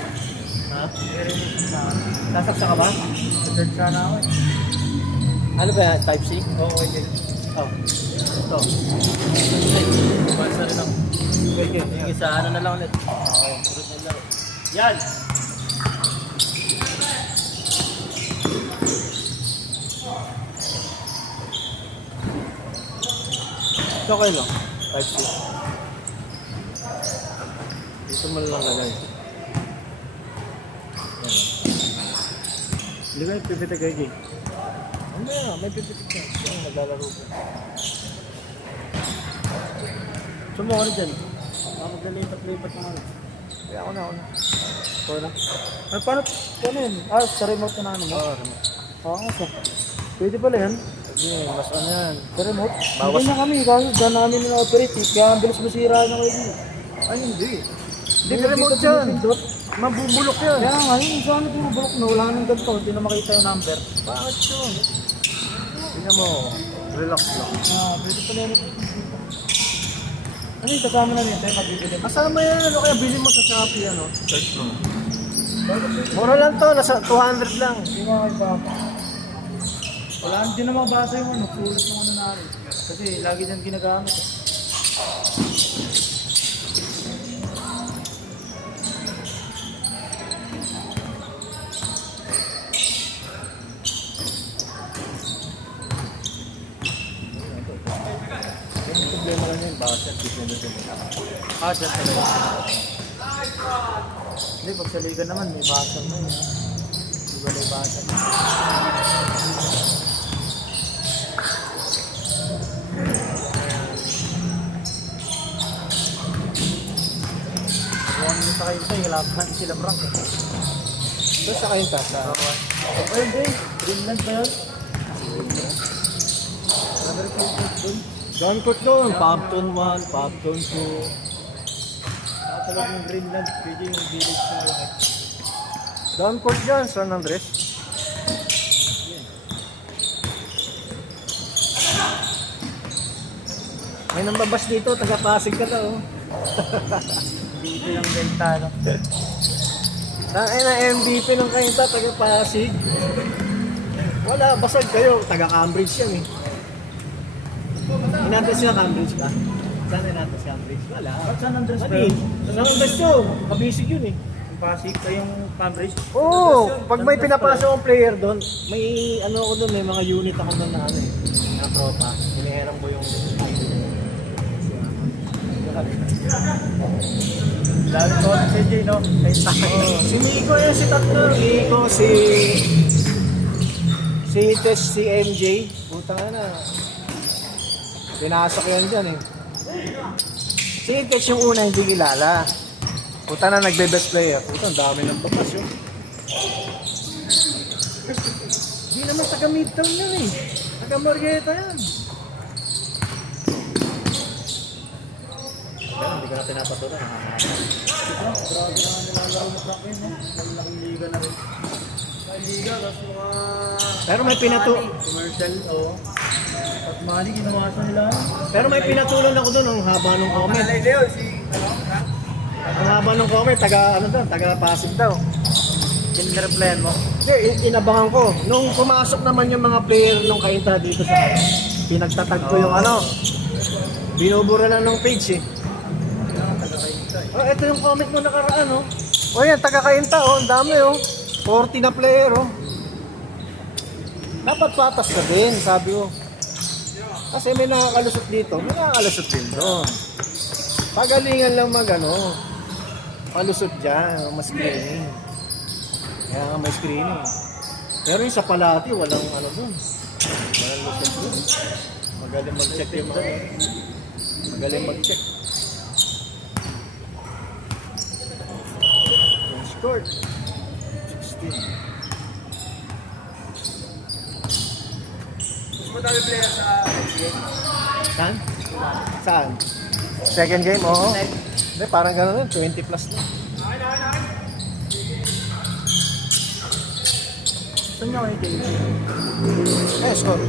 Ha? Ito rin sa akin. Sasaksa ka ba? Search ka na ako eh. Ano ba yan? Type C? Oo, okay. Oh. Ito. Bansa rin ako. Wait, yun. Yung isa, ano na lang ulit. Okay, surut na lang. Yan! Ito kayo lang. Type C. Dito mo lang lagay. Yan. Hindi ko yung pipitig kayo, Jay. Ano yan? May pipitig ka. Yan, naglalaro ko. Sumuha ka dyan. Maglalipat-lipat naman. Kaya ako na. Ito na. Ay, paano yun? Sa remote na ano mo? Oo, remote. Oo, so. Pwede pala yan. Sige, mas ano yan. Sa remote? Bawas. Hindi na kami, kasi dyan namin na-operate eh. Kaya ang bilis masira na kayo dito. Ay, hindi. Hindi Hindi remote dito yan. pinipindot. Mabubulok yan. Kaya nga, yun, saan ito bulok na? Wala nang ganito, hindi na makita yung number. Bakit yun? Tingnan mo. Relax lang. Pwede pala yun. Ano yung kasama na nito? Kabibili. Kasama yan. Ano kaya bilhin mo sa Shopee, ano? Search mo. Mura lang to. Nasa 200 lang. Hindi nga kayo pa. Wala, hindi na mabasa yung ano. Sulit mo ano namin. Kasi lagi dyan ginagamit. Yung problema lang yun. Basta dito na dito. Dyan talaga. Hindi, pag sa liga naman, may basag na yun. Di ba may basag? Huwag nyo sa kayo tayo, laban sila Frank. Ito sa kayo ta. Pwede, Greenland ba yun? Number 2 dun. John Court doon. Popton 1, Popton 2. Sarap ng Greenland. Pwede yung village na malaki. Down court dyan, San Andres. May nambabas dito, taga-Pasig ka daw. Dito yung Delta. No? Tangin na MVP ng Kainta, taga-Pasig. Wala, basag kayo. Taga-Cambridge yan eh. Inatas niya Cambridge ka? Saan inatas Cambridge? Wala. At San Andres ba Mali. yun? San Andres yun. Kabisig yun eh. Yung Pasig, yung Cambridge. Oo, pag may pinapasok ang player doon, may ano ako doon, may mga unit ako doon na ano eh. Na tropa. Hinihiram ko yung Dami ko si CJ, no? Oh, si Miko yun, si tatlo. Miko, si Tess, si MJ. Puta nga na. Pinasok yan dyan eh. Si Tess yung una hindi kilala. Puta na nagbe-best player. Puta, ang dami ng batas yun. Hindi naman taga Midtown yan eh. Taga Marietta yan. Pero hindi ko na pinapatunan. Grabe na nilalaro mo sa akin, no? Malaking liga na rin. May liga, tapos mga... Pero may commercial, oo. At money, ginawa sa nila. Pero may pinatulan ako doon ang haba ng comment. Leo, si... Ang haba ng comment, taga Pasig daw. Kinreplan mo. Hindi, inabangan ko. Nung pumasok naman yung mga player nung Kainta dito sa pinagtatag ko yung ano. Binubura lang ng page eh. Oh, ito yung comment mo nakaraan oh. Oh yan, taga Kainta oh, ang dami oh. 40 na player oh. Dapat patas ka din, sabi ko. Kasi may nakakalusot dito, may nakakalusot din doon. Pagalingan lang ano, palusot dyan, mas screening. Kaya nga may screening. Pero yung sa Palati, walang ano doon. Walang lusot doon. Magaling mag-check yung mga. Magaling mag-check. Yung score, 16. Mas madami player sa game. Saan? Saan? Second game, oo. Hindi, parang gano'n 20 plus na. Saan niya kayo game? Score.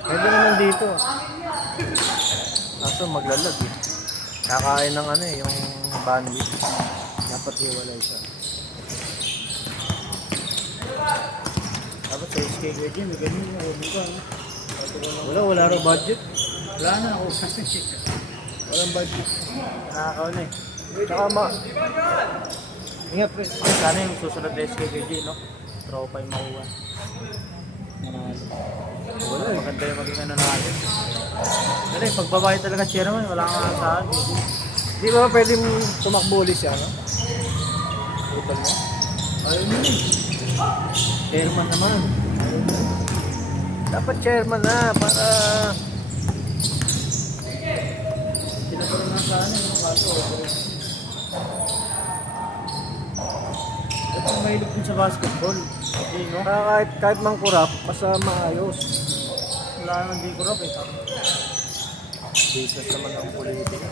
Pwede naman dito. Kaso maglalag eh. Kakain ng ano eh, yung bandwidth. Dapat hiwalay siya. Dapat sa SK game, may ganyan yung hobby ko. Wala rin budget. Wala na ako. Walang budget. Nakakaw na eh. Tsaka ingat pre. Sana yung susunod na SKKG, no? Tropa yung makuha. Manalo. Wala eh. Maganda yung maging ano natin. Dali, pagbabae talaga chairman, wala kang asahan. Di ba pwedeng tumakbo ulit siya, no? Utol mo? Ayaw mo eh. Chairman naman. Dapat chairman na para... Sila pa rin asahan yung kaso. Ito ang mahilig din sa basketball. Okay, no? Kahit mangkurap, basta maayos. Wala nang di ko rap eh. Business naman ang politika.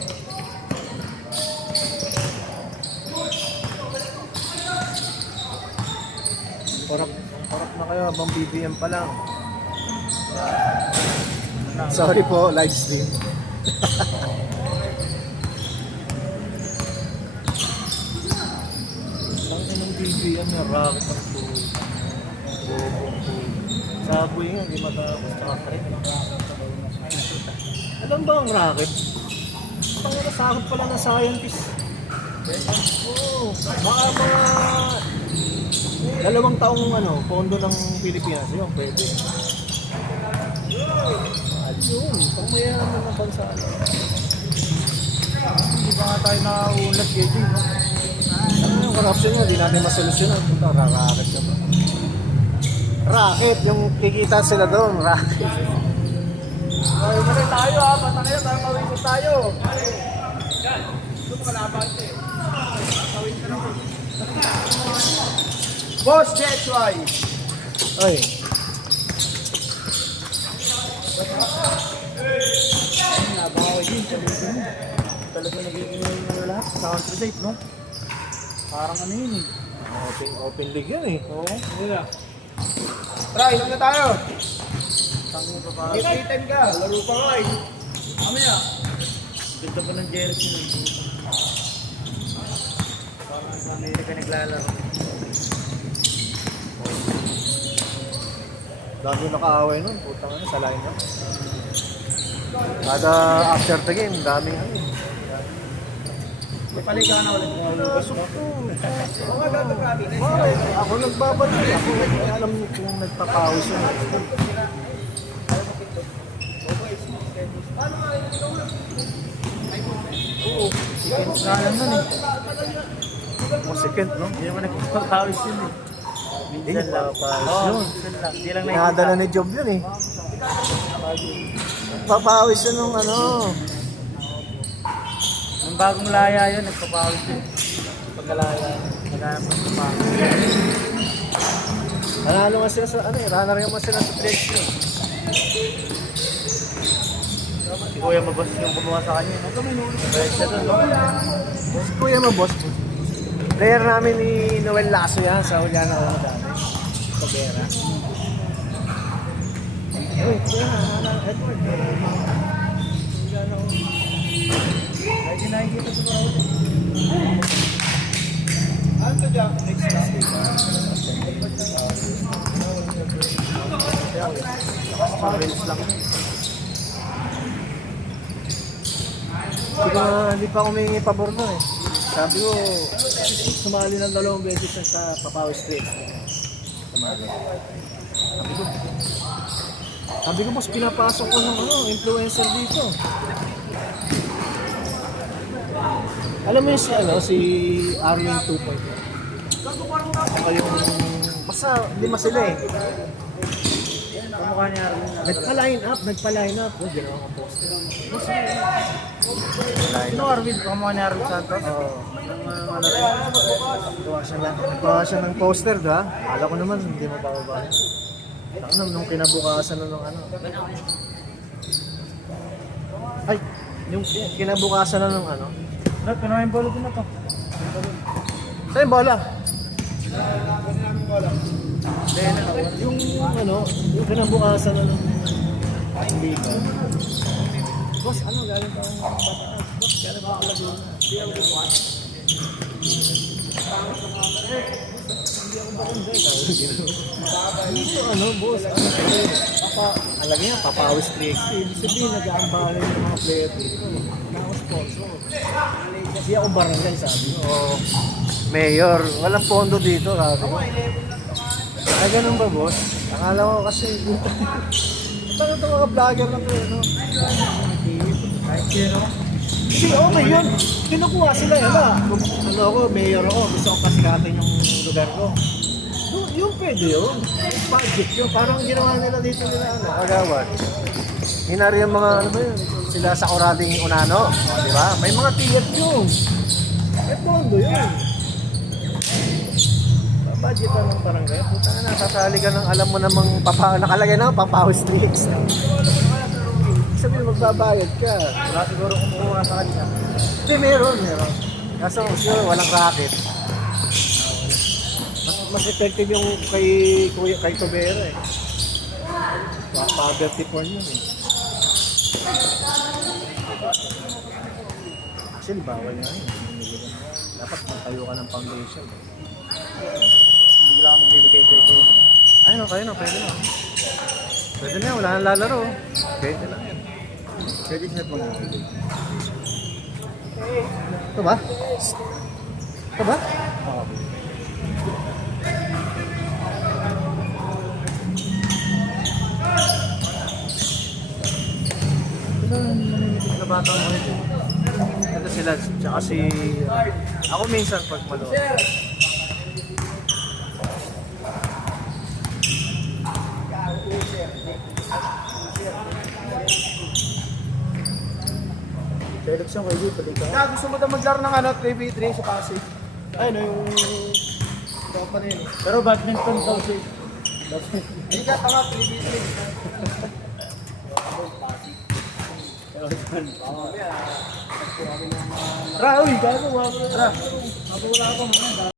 Kurap na kayo habang BBM pa lang. Sorry po, live stream. Ang inang BBM na rocket ang pool. Saboy nga, hindi matapos. Tsaka trip. Alam ba ang rocket? Ang nasakot pala ng scientist. Oo. Baka mga 2 taong pondo ng Pilipinas. Yun, pwede. Ayun, pang mayaman ng bansa. Hindi pa nga tayo nakaulat kay Jim, no? Yung corruption nga, di natin masolusyonan. Punta, racket ka ba? Racket, yung kikita sila doon, racket. Ay, mali tayo ha, basta kayo, tayo mawikot tayo. Doon kalaban eh. Tawin ka naman. Boss Jetway! Ay. Baka ko yun, sabihin mo. Talaga nagiging lahat. Counter safe, no? Parang ano yun eh. Open league yan eh. Oo. Wala. Tara, inom na tayo. Tangin pa parang. Kita-itan ka. Laro pa nga eh. Mamaya. Ganda pa ng jersey nun. Parang sa Amerika naglalaro. Dami nakaaway nun. Putang ano, sa line up. Kada after the game, daming ano eh. Paliga na ulit. Pasok to. Bakit? Ako nagbabalik. Ako alam niyo kung nagpapawis yun. Kalan nun eh. Second, no? Hindi naman nagpapawis yun eh. Minsan lang. Nagpapawis Oo, yun. minsan lang. Hindi lang Nakadala ni Job yun eh. Nagpapawis yun nung ano. Nung bagong laya yun, nagpapawis yun. Pagkalaya, naghanap ng pagpapawis. Nanalo nga sila sa ano eh. Runner nga sila sa trade yun. Si Kuya Mabos yung gumawa sa kanya. Ano kami nung bayad siya doon, no? Si Kuya mo, boss. Player namin ni Noel Lasso yan sa Juliana Ono dati. Pabera. Uy, Kuya, Edward. Juliana Ono. Ay, nakikita sa mga ulit. Ano to dyan? Next na. Orange lang. Hindi pa ako may pabor na eh. Sabi ko, sumali ng 2 beses sa Papawi Street. Sumali. Sabi ko, boss, pinapasok ko ng influencer dito. Alam mo yung si Armin 2.0. Saka yung, basta lima sila eh. Kamukha niya rin. Nagpa-line up. Oh, ginawa kang poster. Sino Arvin? Kamukha niya rin Santos? Oo. Ano rin? Nagpawa siya ng poster, ha? Akala ko naman, hindi mo bababa. Ano, nung kinabukasan nung ano. Ay, yung kinabukasan na nung ano. Lahat, pinawa yung bolo din na to. Saan yung bola? Kaya na, Yung yung kinabukasan na nung hindi ba? Boss, ano, galing pa akong Batangas. Boss, galing pa akong Laguna. Hindi ako dito. Boss, alagay nga, Papawis 3XP. Ibig sabihin, nag-aambahan yung mga player dito. Mga sponsor. Kasi ako barangay, sabi ko. Mayor, walang pondo dito, sabi ko. Ay, ganun ba, boss? Akala ko kasi, paano ito mga vlogger na to, no? kahit sino. Kasi okay yun. Kinukuha sila, ano ako, mayor ako, gusto ko kasikatan yung lugar ko. Yung pwede yun. Budget yun. Parang ginawa nila dito nila, Kagawad. Hinari yung mga, ano ba yun, sila sa Orading Unano, di ba? May mga tiyak yun. May pondo yun. Budget na ng barangay. Puta na, sasali ka ng alam mo namang nakalagay na, Papawis 3X. Sabi mo, magbabayad ka. Wala siguro kumukuha sa kanya. Hindi, meron. Kaso, sure, walang racket. Mas effective yung kay Tobera eh. Poverty porn yun eh. Actually, bawal nga yun. Dapat magtayo ka ng foundation. Hindi ko lang magbibigay ko ito. Ayun, kayo na, pwede na. Pwede na, wala nang lalaro. Pwede na yan. Pwede siya pang Ito ba? Ito ba? Oo. Ito na bata mo ito. Ito sila, tsaka si... ako minsan pag malo. Felix yung kayo, pwede ka. Gusto mo daw maglaro ng 3v3 sa Pasig? Ay, yung... Ito pa rin. Pero badminton daw siya. Hindi ka tanga, 3v3. Tara, uy, gago, wala. Tara. Mabula ako muna.